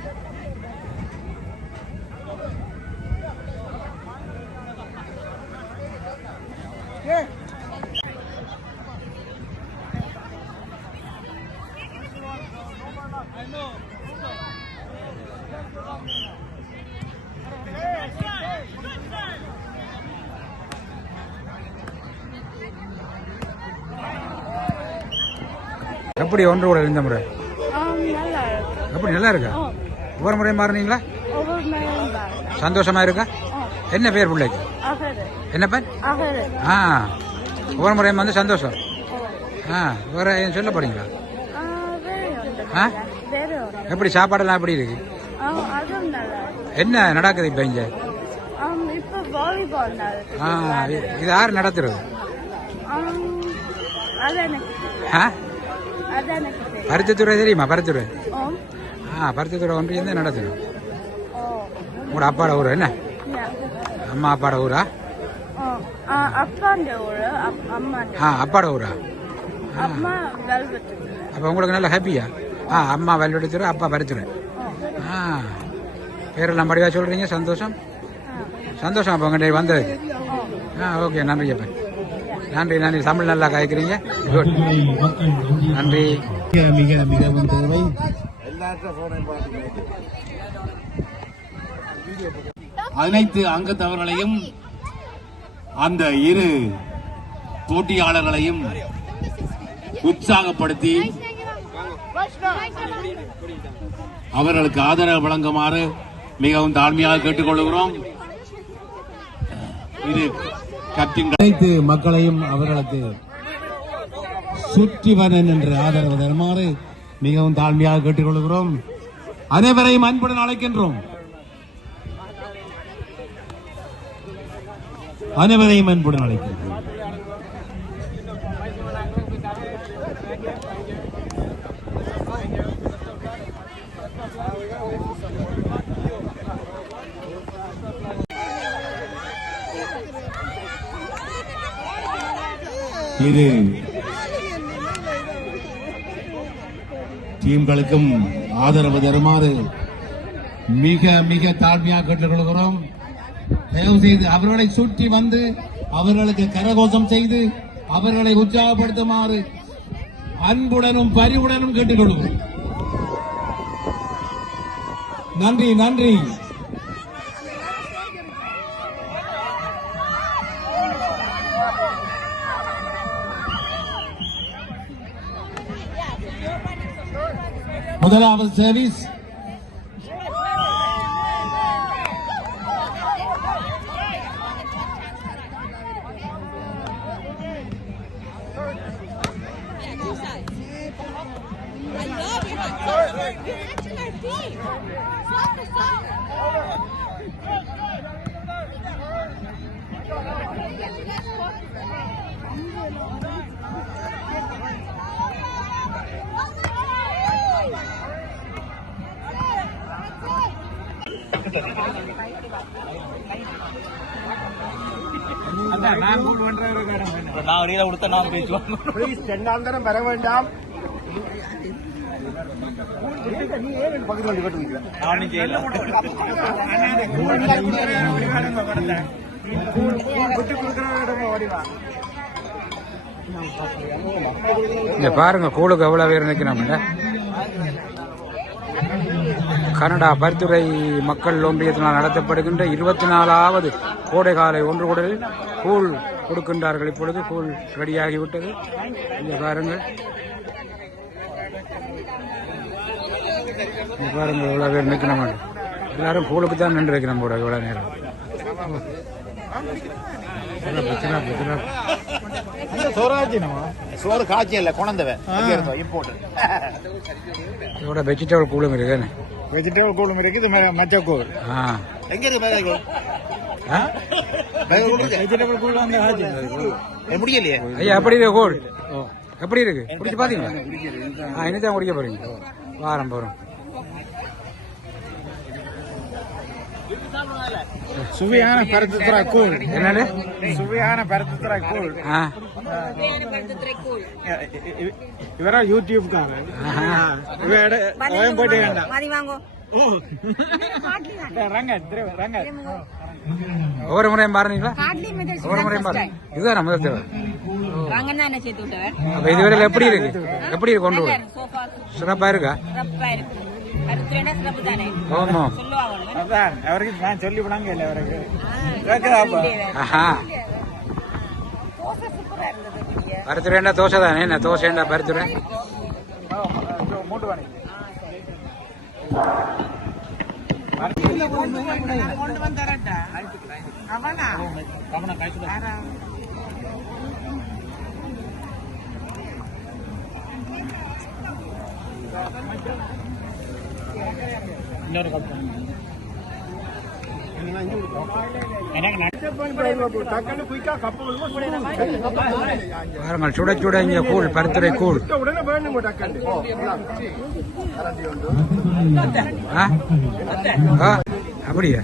எப்படி ஒன்று கூட இந்த முறை எப்படி நல்லா இருக்கா? ஒவ்வொரு முறை மாறினீங்களா? சந்தோஷமா இருக்கா? என்ன பேர் பிள்ளைக்கு? என்ன பேர்? ஒவ்வொரு முறையும் வந்து சந்தோஷம். வேற சொல்ல போறீங்களா? எப்படி சாப்பாடெல்லாம் எப்படி இருக்கு? என்ன நடக்குது இப்ப இங்க? இது யாரு நடத்துறது? பருத்தித்துறை தெரியுமா? பருத்தித்துறை பருத்தித்துறை ஒன்றியம் தான் நடத்தணும். உங்களோட அப்பாட ஊர் என்ன? அம்மா அப்பாட ஊரா? அப்பாட ஊரா? அப்ப உங்களுக்கு நல்ல ஹாப்பியா? அம்மா வெல்வெடுத்துரு, அப்பா பருத்துரு. பேரெல்லாம் படிவா சொல்றீங்க. சந்தோஷம் சந்தோஷம். அப்ப உங்க வந்ததுக்கு ஓகே, நன்றி அப்ப. நன்றி நன்றி. தமிழ் நல்லா காய்க்கிறீங்க. நன்றி. மிக மிகவும் தேவை. அனைத்து அங்கத்தவர்களையும் அந்த இரு போட்டியாளர்களையும் உற்சாகப்படுத்தி அவர்களுக்கு ஆதரவு வழங்குமாறு மிகவும் தாழ்மையாக கேட்டுக்கொள்கிறோம். இது கேப்டன் அனைத்து மக்களையும் அவர்களுக்கு சுற்றிவரன் என்று ஆதரவு தருமாறு மிகவும் தாழ்மையாக கேட்டுக்கொள்கிறோம். அனைவரையும் அன்புடன் அழைக்கின்றோம். அனைவரையும் அன்புடன் அழைக்கின்றோம். இரு டீம்களுக்கும் ஆதரவு தருமாறு மிக மிக தாழ்மையாக கேட்டுக்கொள்கிறோம். தயவு செய்து அவர்களை சுற்றி வந்து அவர்களுக்கு கரகோஷம் செய்து அவர்களை உற்சாகப்படுத்துமாறு அன்புடனும் பரிவுடனும் கேட்டுக்கொள்கிறோம். நன்றி நன்றி. முதலாவது சர்வீஸ் தென்னாந்தரம் வர வேண்டாம். பாருங்க, கூழுக்கு எவ்வளவு பேர் நினைக்கிறோம். கனடா பருத்துறை மக்கள் ஒன்றியத்தினால் நடத்தப்படுகின்ற 24வது கோடைகால ஒன்று கூடலில் கூழ் கொடுக்கின்றார்கள். இப்பொழுது கூழ் ரெடியாகிவிட்டது. இங்கே பாருங்கள், பாருங்கள் இவ்வளோ பேர் நிற்கணும். எல்லாரும் கூழுக்கு தான் நின்று வைக்கணும் போட இவ்வளோ நேரம். சோறு காய்ச்சி இல்ல குழந்தவன் இதோட வெஜிடபிள் கூழும் இருக்குன்னு. வெஜிடபிள் கூழும் இருக்குது, மச்ச கூழ் எங்க இருக்கு? வெஜிடபிள் கூழ் முடியலையே ஐயா. எப்படி இருக்கு கூழ்? எப்படி இருக்கு? குடிச்சு பாத்தீங்களா? இனிதான் குடிக்க போறீங்க? வாரம் போறோம். சுவையான பருத்தித்துறை கூழ். என்னது சுவையான பருத்தித்துறை கூழ்? இவரா யூடியூப்காரன். போயிட்டு வேண்டாம். ஒவ்வொரு முறையும் பாருங்களா? ஒவ்வொரு முறையும் பாருங்க. இதுதான் முதல் தேவை. அப்ப இதுவரையில் எப்படி இருக்கு? எப்படி இருக்கு? கொண்டு போய் சிறப்பா இருக்கா? ஆமா. அவருக்கு நான் சொல்லி விடாங்க இல்ல அவருக்கு. பருத்துறேன்டா தோசை தானே. என்ன தோசைண்டா பருத்துறேன். பாருங்கள், சுட சுட இங்க கூழ், பருத்துறை கூழ். அப்படியா?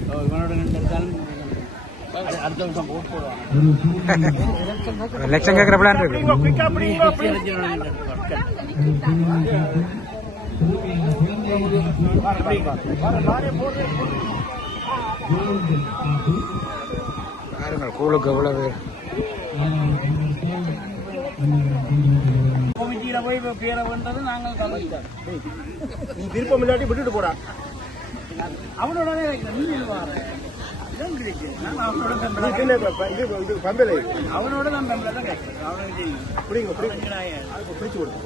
லட்சம் கேட்கிற பிளான் இருக்கு. பாருங்கள் கூழுக்கு எவ்வளவு. விருப்பம் இல்லாட்டி விட்டுட்டு போடா. அவனோட அவனோட தான் பிடிச்சு கொடுத்து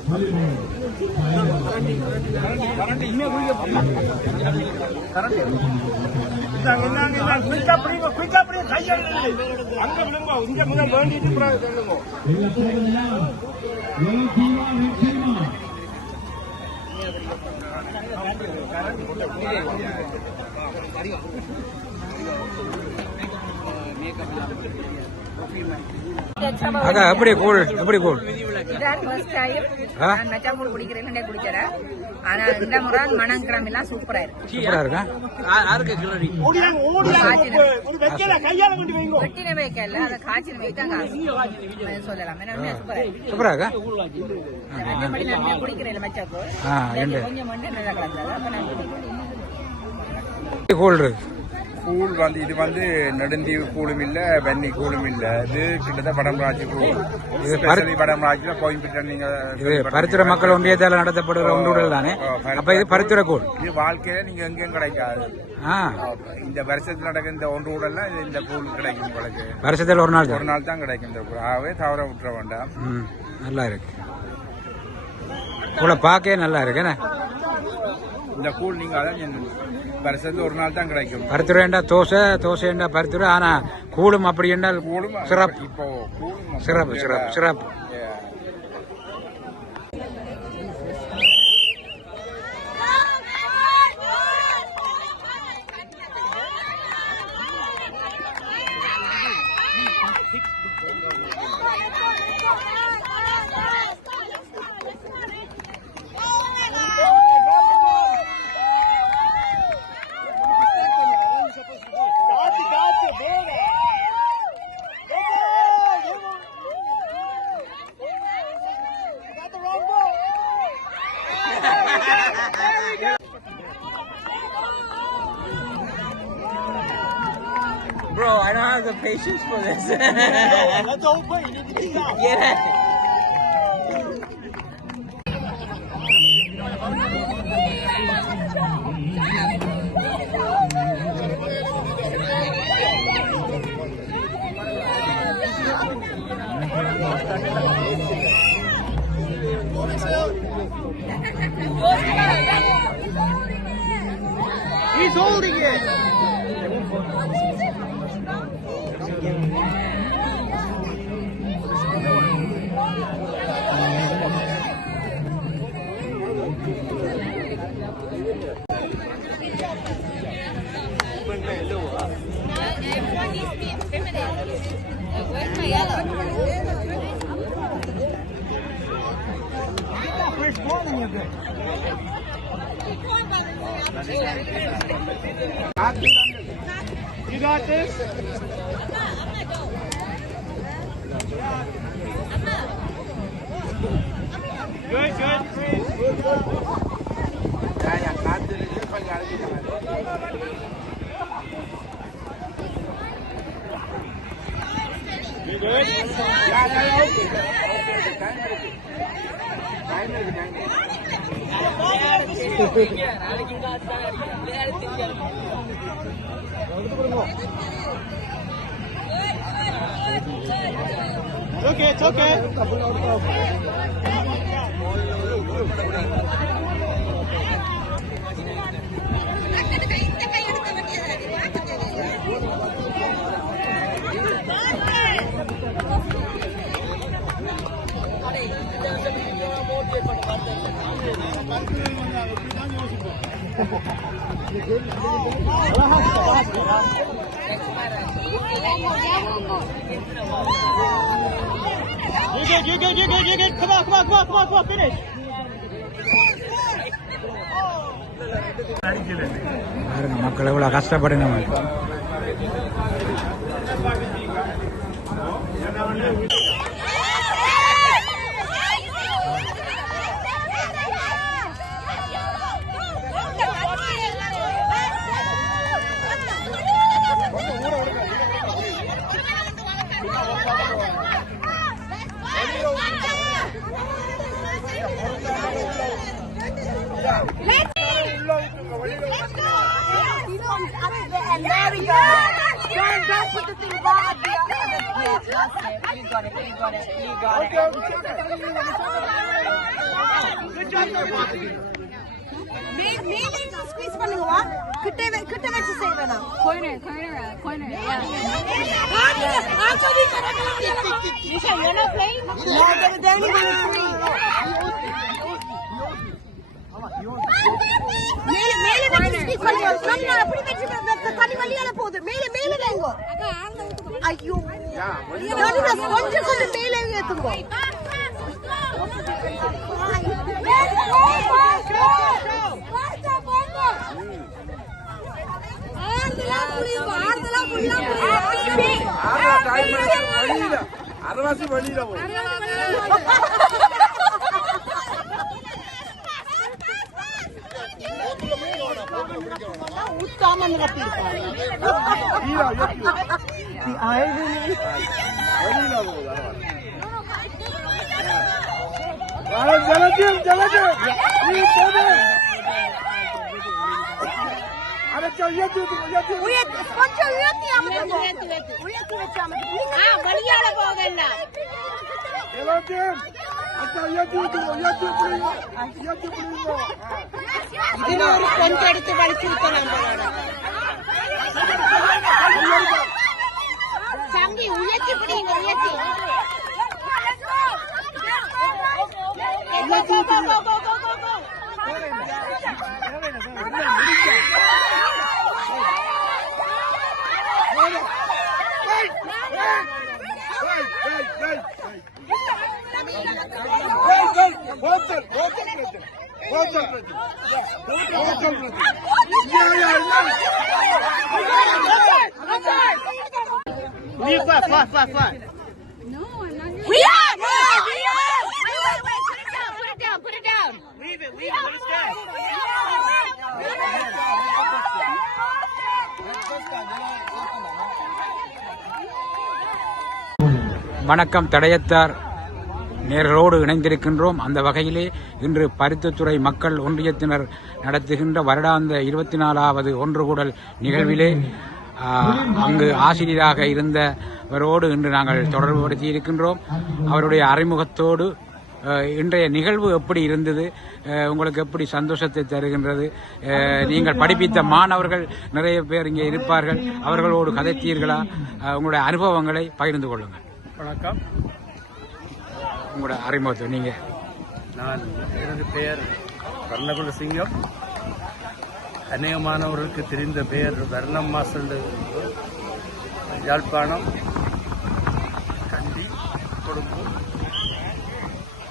அக்கா எப்படி கூழ்? எப்படி கூழ்? சூப்பரா இருக்கா? சூப்பரா இருக்கா? கூழ் இருக்கு. கூழ் வந்து இது வந்து நெடுந்தீவு கூழும் இல்ல, வெண்ணி கூழும் இல்ல. இது கிட்டத்தட்ட வடமராட்சி கூழ். இது வடமராட்சியில கோயம்புத்தூர் நீங்க இது பருத்துறை மக்கள் ஒன்றியத்தால் நடத்தப்படுகிற ஒன்றுடல் தானே. அப்ப இது பருத்துறை கூழ். இது வாழ்க்கையில நீங்க எங்கேயும் கிடைக்காது. இந்த வருஷத்துல நடக்கிற இந்த ஒன்று ஊடல்ல இந்த கூழ் கிடைக்கும். உங்களுக்கு வருஷத்துல ஒரு நாள் தான் கிடைக்கும் இந்த கூழ். ஆகவே தவற விட்டுற வேண்டாம். நல்லா இருக்கு கூழ, பார்க்கவே நல்லா இருக்கு. இந்த கூழ் நீங்க அதான் வருஷத்துல ஒரு நாள் தான் கிடைக்கும். பருத்துறைண்டா தோசை, தோசைண்டா பருத்துறை. ஆனா கூழும் அப்படி என்றால் கூழும் சிறப்பு. இப்போ சிறப்பு சிறப்பு சிறப்பு. Bro, I don't have the patience for this. That's the whole point. You need to stop. Get it. You got this? Good, good. You good? Okay, it's okay. You're good. Come on, finish. மக்கள் எவ்வளவு கஷ்டப்படணும். Don't put the thing back. Yes, that's it. You got it. Good job. Squeeze பண்ணுங்கவா கிட்ட வச்சு செய்வேனா corner actually Nisha you're not playing no they only want to play மேலே வச்சு ஸ்குவீஸ் பண்ணுங்க நம்ம அப்படி வச்சு தண்ணி வழியால போகுது மேலே வேங்கோ ஐயோ கொஞ்சம் மேலே ஏத்துங்க அரைவாசி வழியில வழியால போகல இதுல ஒரு கொஞ்சம் எடுத்து வலிச்சு விட்டலாம் சங்கி உயர்த்தி பிடிங்க உயர்த்தி Flat. No, I'm not. We are. Wait. Put it down. Leave it. Let it stay. வணக்கம். தடயத்தார் நேரோடு இணைந்திருக்கின்றோம். அந்த வகையிலே இன்று பருத்தித்துறை மக்கள் ஒன்றியத்தினர் நடத்துகின்ற வருடாந்த 24வது ஒன்றுகூடல் நிகழ்விலே அங்கு ஆசிரியராக இருந்தவரோடு இன்று நாங்கள் தொடர்புபடுத்தி இருக்கின்றோம். அவருடைய அறிமுகத்தோடு இன்றைய நிகழ்வு எப்படி இருந்தது? உங்களுக்கு எப்படி சந்தோஷத்தை தருகின்றது? நீங்கள் படிப்பித்த மாணவர்கள் நிறைய பேர் இங்கே இருப்பார்கள், அவர்களோடு கதைத்தீர்களா? உங்களுடைய அனுபவங்களை பகிர்ந்து கொள்ளுங்கள். வணக்கம். உங்களோட அறிமுகத்தை நீங்க. எனது பெயர் வர்ணகுல சிங்கம். அநேகமானவர்களுக்கு தெரிந்த பெயர் வர்ணம் மாசல். யாழ்ப்பாணம், கண்டி, கொழும்பு,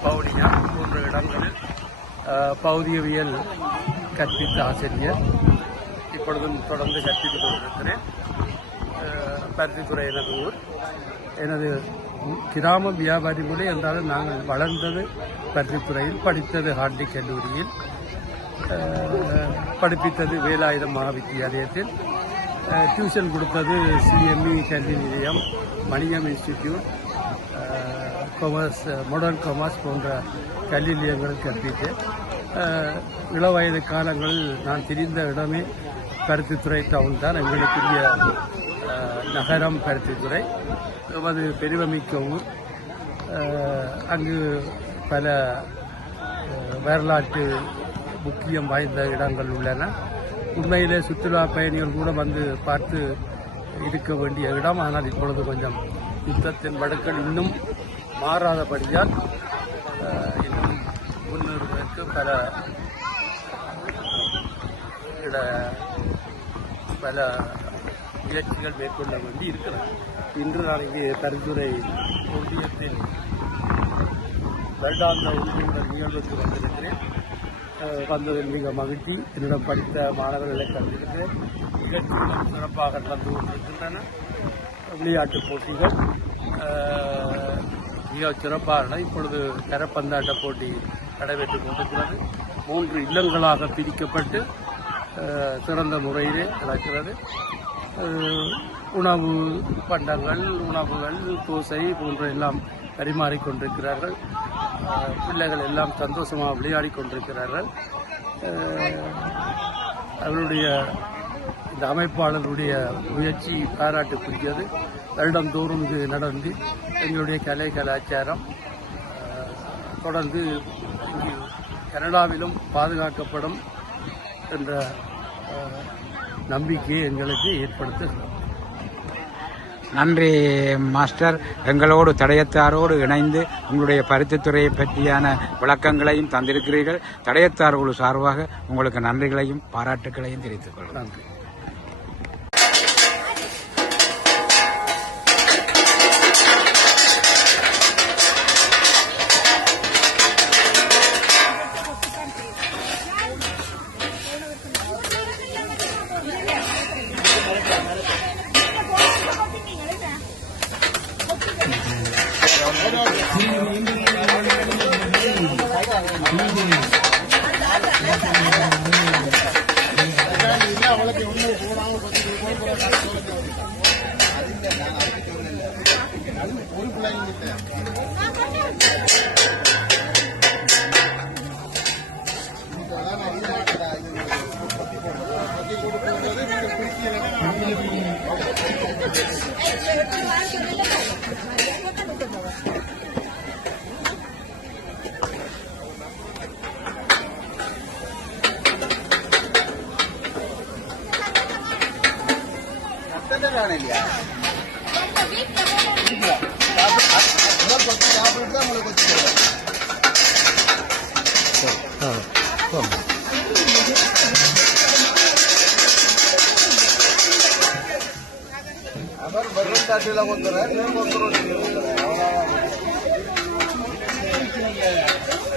பவுனியா போன்ற இடங்களில் பௌதியவியல் கற்பித்த ஆசிரியர். இப்பொழுதும் தொடர்ந்து கற்பித்துக் கொண்டிருக்கிறேன். பருத்தித்துறை எனது ஊர். எனது கிராம வியாபாரி மொழி என்றாலும் நாங்கள் வளர்ந்தது பருத்தித்துறையில், படித்தது ஹாண்டி கல்லூரியில், படிப்பித்தது வேலாயுதம் மகாவித்தியாலயத்தில், டியூஷன் கொடுத்தது சிஎம்இ கல்வி நிலையம், Maniyam institute, commerce, modern commerce போன்ற கல்வி நிலையங்களில் கற்பித்தேன். இளவயது காலங்களில் நான் தெரிந்த இடமே பருத்தித்துறை டவுன் தான். எங்களுக்குரிய நகரம் பருத்தித்துறை. அது பெருமைமிக்க ஊர். அங்கு பல வரலாற்று முக்கியம் வாய்ந்த இடங்கள் உள்ளன. உண்மையிலே சுற்றுலா பயணிகள் கூட வந்து பார்த்து இருக்க வேண்டிய இடம். ஆனால் இப்பொழுது கொஞ்சம் யுத்தத்தின் வடுக்கள் இன்னும் மாறாதபடியால் இன்னும் முன்னேறுவதற்கு பல முயற்சிகள் மேற்கொள்ள வேண்டி இருக்கிறது. இன்று நான் இங்கே பரிந்துரை ஒன்றியத்தில் வருடாந்த உறுப்பினர் நிகழ்வுக்கு வந்திருக்கிறேன். வந்ததில் மிக மகிழ்ச்சி. என்னிடம் படித்த மாணவர்களை கண்டிருக்கிறேன். நிகழ்ச்சிகளும் சிறப்பாக நடந்து கொண்டிருக்கின்றன. விளையாட்டுப் போட்டிகள் மிக சிறப்பாக இப்பொழுது கரப்பந்தாட்ட போட்டி நடைபெற்றுக் கொண்டிருக்கிறது. 3 இல்லங்களாக பிரிக்கப்பட்டு சிறந்த முறையிலே நடக்கிறது. உணவு பண்டங்கள், உணவுகள், தோசை போன்ற எல்லாம் பரிமாறிக்கொண்டிருக்கிறார்கள். பிள்ளைகள் எல்லாம் சந்தோஷமாக விளையாடி கொண்டிருக்கிறார்கள். அவருடைய இந்த அமைப்பாளர்களுடைய முயற்சி பாராட்டுக்குரியது. வருடந்தோறும் இது நடந்து எங்களுடைய கலை கலாச்சாரம் தொடர்ந்து இங்கு கனடாவிலும் பாதுகாக்கப்படும் என்ற நம்பிக்கையை எங்களுக்கு ஏற்படுத்துகிறது. நன்றி மாஸ்டர். எங்களோடு தடயத்தாரோடு இணைந்து உங்களுடைய பருத்தித்துறையை பற்றியான விளக்கங்களையும் தந்திருக்கிறீர்கள். தடயத்தார் குழு சார்பாக உங்களுக்கு நன்றிகளையும் பாராட்டுகளையும் தெரிவித்துக் கொள்கிறேன். நன்றி.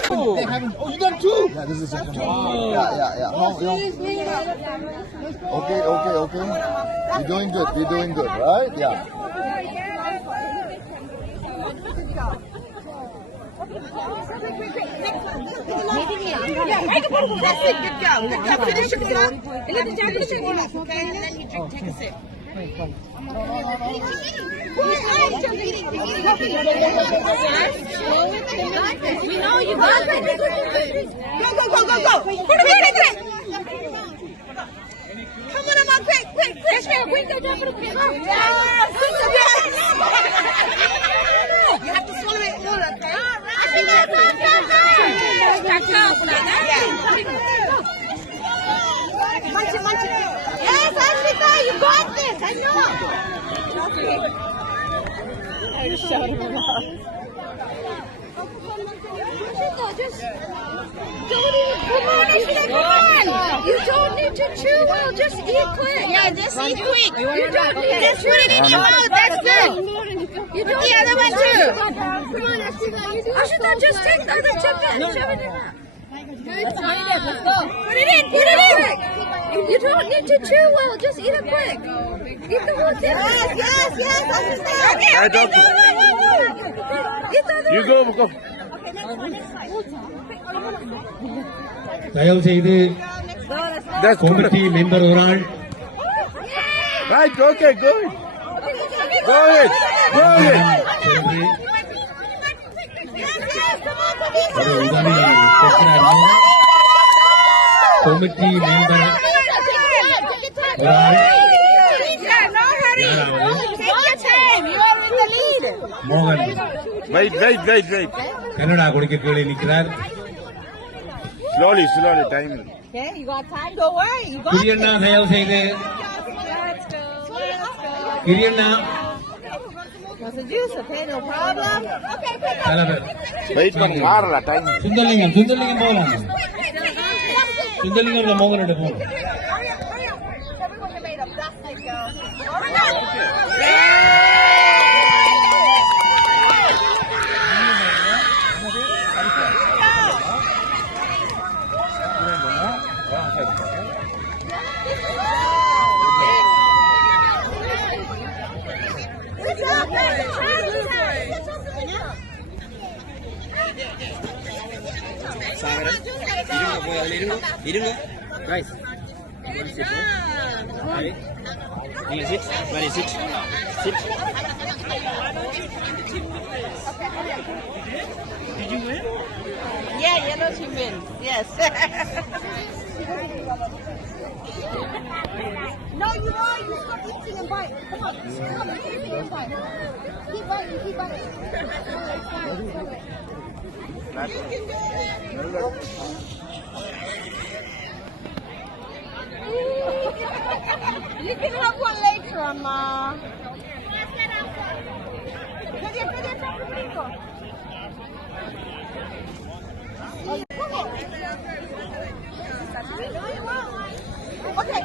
Oh, you done too? Yeah, this is the second one. Yeah. No. Okay. You're doing good, right? Yeah. Finish it, let the judge okay, and then you take a sip. We know you got it. Go. Put it in. Come on, Emma, quick. Yes, ma'am, quick, go jump in the quick. You have to swallow it all, okay? Yes, Ashita, you got this. I know. Ashita, just don't even. Come on, Ashita, come on. You don't need to chew well. Just eat quick. Yeah, just eat quick. You don't need to put it in your mouth. That's good. You do the other one too. Come on, Ashita. Ashita, just take the other chip and shove it in there. Let's go. Put it in. Put it in. You don't need to chew well. Just eat it quick. Eat the whole thing. Yes, Ashita. Okay. Eat the other You one. go, go. தயவு செய்து That's கமிட்டி மெம்பர் ஒரு ஆள் Right, okay, go ahead. Go ahead. Go ahead. சென்று ஒரு உதவி பெற்றார்கள். கமிட்டி மெம்பர் ஒரு ஆள் மோகன் Wait. கன்னடா கொடுக்க கீழே நிற்கிறார். Slowly, time. Okay, you got time. Don't worry. You got கிரியண்ணா தயவு செய்து கிரியண்ணா the juice, okay? No problem. Okay, தலைவர் Wait, மாறல time. சுந்தரலிங்கம் போகலாம். சுந்தரலிங்கம் மோகனிட போகலாம். hurry up. Everyone made a plastic. இருங்க guys நீங்க sit very sit Did you win? Yeah, yellow team win. Yes. No, you are. You stop eating and bite. Come on. Stop eating and bite. Keep biting. You can do it. You can have one later, Amma. Put it on the table. Okay.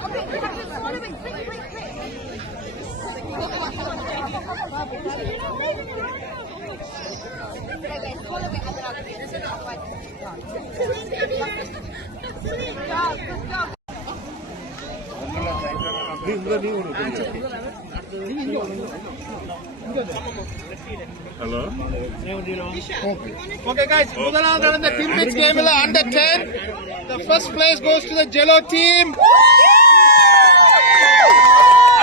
Swallow it. Quick. Swallow it and then I'll give you Good job. Hello? Okay, guys. முதலாவது நடந்த டீம் மேட்ச் கேம்ல under 10. The first place goes to the yellow team.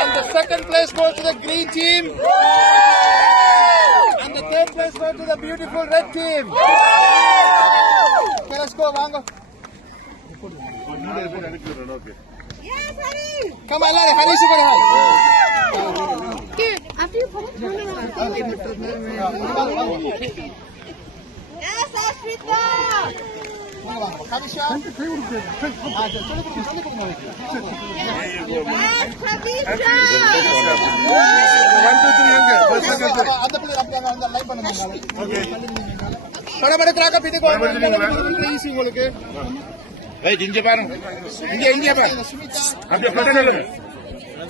And the second place goes to the green team. And the third place goes to the beautiful red team. Okay, let's go, வாங்க. Yes, honey. Come on, Larry. Harish, go ahead. Here, after you put it, turn around. Yes, Ashita. Kavisha. Yes, Kavisha. அந்த பிள்ளை அப்படியே அந்த லைன் பண்ணுங்க. ஓகே. கடபட கிராக்க பிடி கோ. ஈஸி உங்களுக்கு. ஏய் இங்க பாருங்க. இங்க பாருங்க. அப்படியே பட்டனல.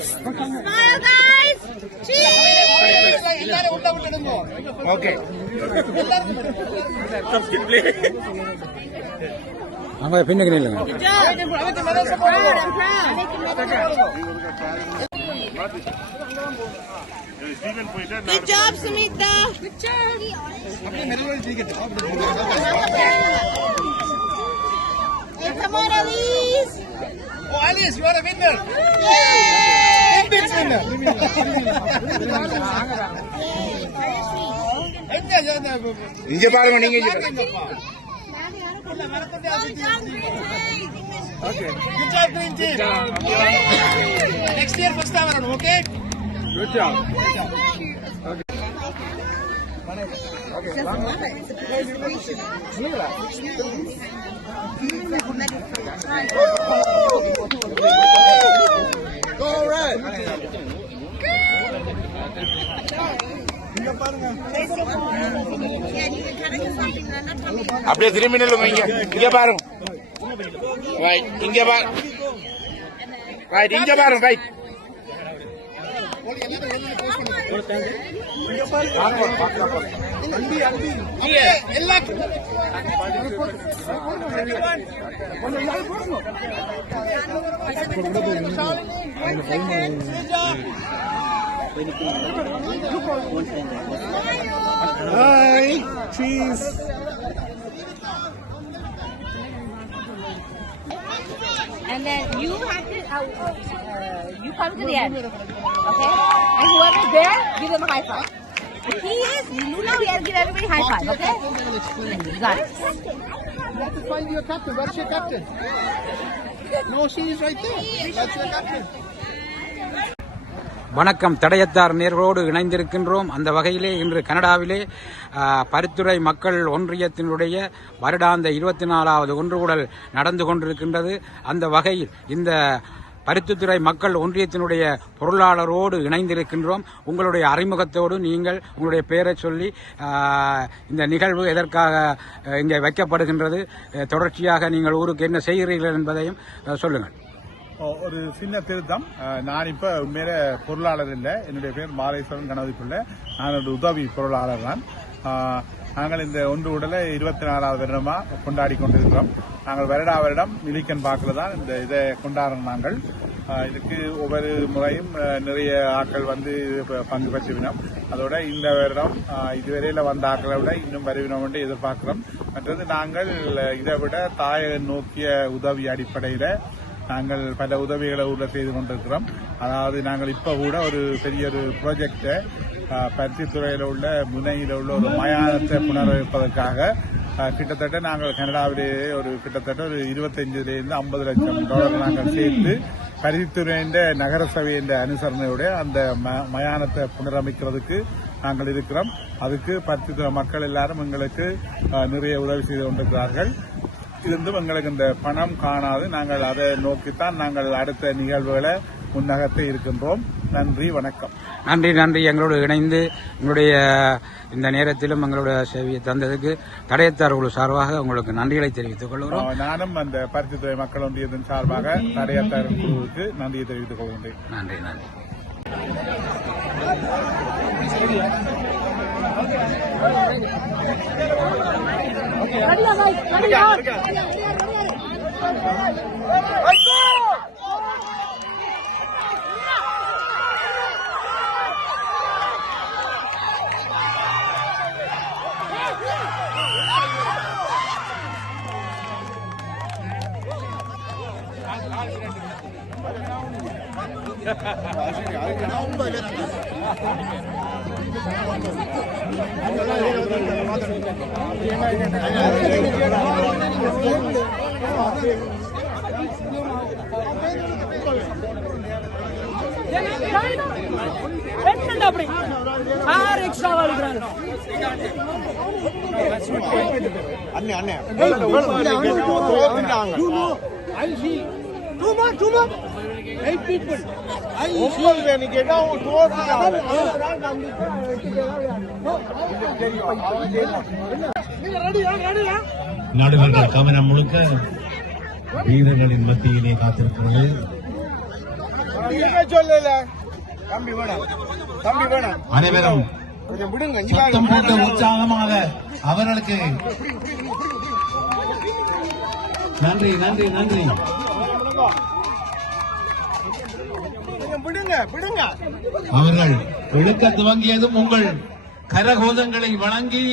Smile, guys. Cheese. எல்லாரும் உள்ள விட்டுடுங்க. ஓகே. அவங்க பின்னுக்கு நில்லுங்க. Good job. I'm proud. Good job, Sumita. Good job. Hey, come on, Elise. Oh, Alice, you are a winner. Yay! Big winner. இங்க பாருங்க நீங்க இங்க. Okay. Good job, green team. Next year first time around, okay? Good job. அப்படியே திரும்பி நில்லுங்க. இங்க பாருங்க, இங்க பாருங்க, இங்க பாருங்க, right. Hi, cheese. And then you have to, you come to the end, okay? And whoever's there, give them a high five. If he is, Luna, we have to give everybody a high five, okay? Got it. You have to find your captain. Where's your captain? No, she is right there. That's your captain. வணக்கம். தடயத்தார் நேர்களோடு இணைந்திருக்கின்றோம். அந்த வகையிலே இன்று கனடாவிலே பருத்துறை மக்கள் ஒன்றியத்தினுடைய வருடாந்த 24வது ஒன்றுகூடல் நடந்து கொண்டிருக்கின்றது. அந்த வகையில் இந்த பருத்தித்துறை மக்கள் ஒன்றியத்தினுடைய பொருளாளரோடு இணைந்திருக்கின்றோம். உங்களுடைய அறிமுகத்தோடு நீங்கள் உங்களுடைய பெயரை சொல்லி இந்த நிகழ்வு எதற்காக இங்கே வைக்கப்படுகின்றது, தொடர்ச்சியாக நீங்கள் ஊருக்கு என்ன செய்கிறீர்கள் என்பதையும் சொல்லுங்கள். ஒரு சின்ன திருத்தம். நான் இப்ப உண்மையில பொருளாளர் இல்லை. என்னுடைய பேர் மாலேஸ்வரன் கணபதி பிள்ளை. நான் ஒரு உதவி பொருளாளர் தான். நாங்கள் இந்த ஒன்று உடலை 24வது வருடமா கொண்டாடி கொண்டிருக்கிறோம். நாங்கள் வருடம் மிலிக்கன் பார்க்கல தான் இந்த இதை கொண்டாடுறோம். நாங்கள் இதுக்கு ஒவ்வொரு முறையும் நிறைய ஆட்கள் வந்து பங்கு பெற்றுவினோம். அதோட இந்த வருடம் இதுவரையில வந்த ஆட்களை விட இன்னும் வருவினோம் என்று எதிர்பார்க்கிறோம். மற்றது நாங்கள் இதை விட தாயகம் நோக்கிய உதவி அடிப்படையில நாங்கள் பல உதவிகளை ஊர்ல செய்து கொண்டிருக்கிறோம். அதாவது நாங்கள் இப்ப கூட ஒரு பெரிய ஒரு ப்ராஜெக்டை பருத்தித்துறையில உள்ள முனையில உள்ள ஒரு மயானத்தை புனரமைப்பதற்காக கிட்டத்தட்ட நாங்கள் கனடாவிலேயே கிட்டத்தட்ட ஒரு 25 to 50 லட்சம் டாலர் நாங்கள் சேர்த்து பருத்தித்துறையின் நகர சபையின் அனுசரணையோட அந்த மயானத்தை புனரமைக்கிறதுக்கு நாங்கள் இருக்கிறோம். அதுக்கு பருத்தித்துறை மக்கள் எல்லாரும் எங்களுக்கு நிறைய உதவி செய்து கொண்டிருக்கிறார்கள். இருந்தும் எங்களுக்கு இந்த பணம் காணாது. நாங்கள் அதை நோக்கித்தான் நாங்கள் அடுத்த நிகழ்வுகளை முன்னகத்தை இருக்கின்றோம். நன்றி, வணக்கம். நன்றி. எங்களோடு இணைந்து உங்களுடைய இந்த நேரத்திலும் எங்களுடைய சேவையை தந்ததுக்கு தடயத்தார் குழு சார்பாக உங்களுக்கு நன்றிகளை தெரிவித்துக் கொள்கிறோம். நானும் அந்த பருத்தித்துறை மக்கள் ஒன்றியத்தின் சார்பாக தடயத்தார் குழுவுக்கு நன்றியை தெரிவித்துக் கொள்கின்றேன். நன்றி. Two more. 8 people. நாடுகள் கவனம் முழுக்க வீரர்களின் மத்தியிலே காத்திருக்கிறது. அனைவரும் சத்தம் போட்டு உற்சாகமாக அவர்களுக்கு நன்றி. அவர்கள் எடுக்க துவங்கியதும் உங்கள் கரகோதங்களை வணங்கி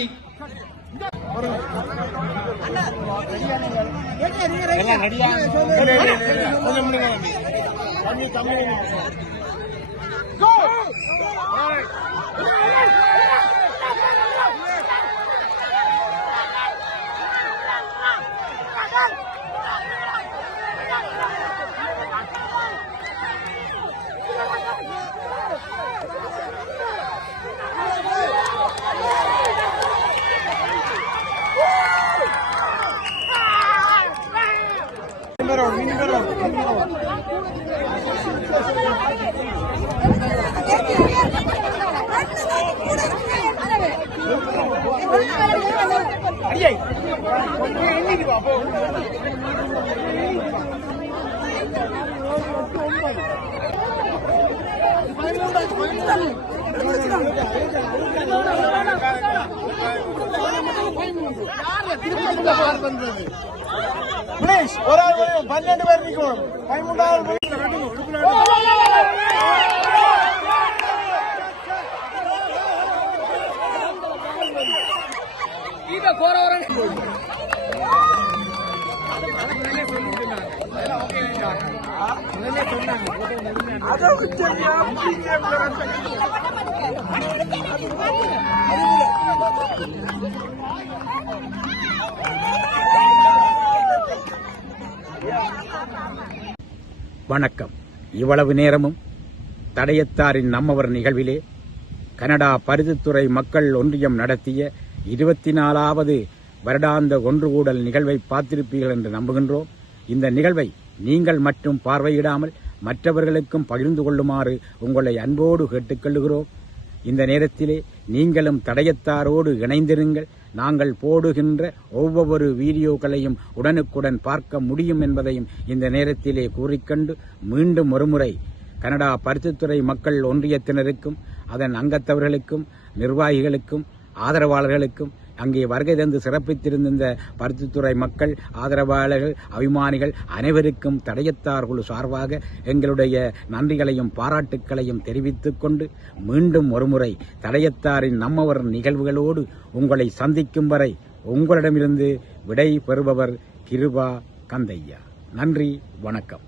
பிளீஸ் ஒரு ஆள் 12 பேர் நிக்கணும் 13 வணக்கம். இவ்வளவு நேரமும் தடயத்தாரின் நம்மவர் நிகழ்விலே கனடா பருத்தித்துறை மக்கள் ஒன்றியம் நடத்திய 24வது வருடாந்த ஒன்றுகூடல் நிகழ்வை பார்த்திருப்பீர்கள் என்று நம்புகின்றோம். இந்த நிகழ்வை நீங்கள் மட்டும் பார்வையிடாமல் மற்றவர்களுக்கும் பகிர்ந்து கொள்ளுமாறு உங்களை அன்போடு கேட்டுக்கொள்கிறோம். இந்த நேரத்திலே நீங்களும் தடயத்தாரோடு இணைந்திருங்கள். நாங்கள் போடுகின்ற ஒவ்வொரு வீடியோக்களையும் உடனுக்குடன் பார்க்க முடியும் என்பதையும் இந்த நேரத்திலே கூறிக்கொண்டு மீண்டும் ஒருமுறை கனடா பருத்தித்துறை மக்கள் ஒன்றியத்தினருக்கும் அதன் அங்கத்தவர்களுக்கும் நிர்வாகிகளுக்கும் ஆதரவாளர்களுக்கும் அங்கே வருகை தந்து சிறப்பித்திருந்த இந்த பருத்தித்துறை மக்கள் ஆதரவாளர்கள் அபிமானிகள் அனைவருக்கும் தடயத்தார் குழு சார்பாக எங்களுடைய நன்றிகளையும் பாராட்டுக்களையும் தெரிவித்துக் கொண்டு மீண்டும் ஒருமுறை தடயத்தாரின் நம்மவர் நிகழ்வுகளோடு உங்களை சந்திக்கும் வரை உங்களிடமிருந்து விடை பெறுபவர் கிருபா கந்தையா. நன்றி, வணக்கம்.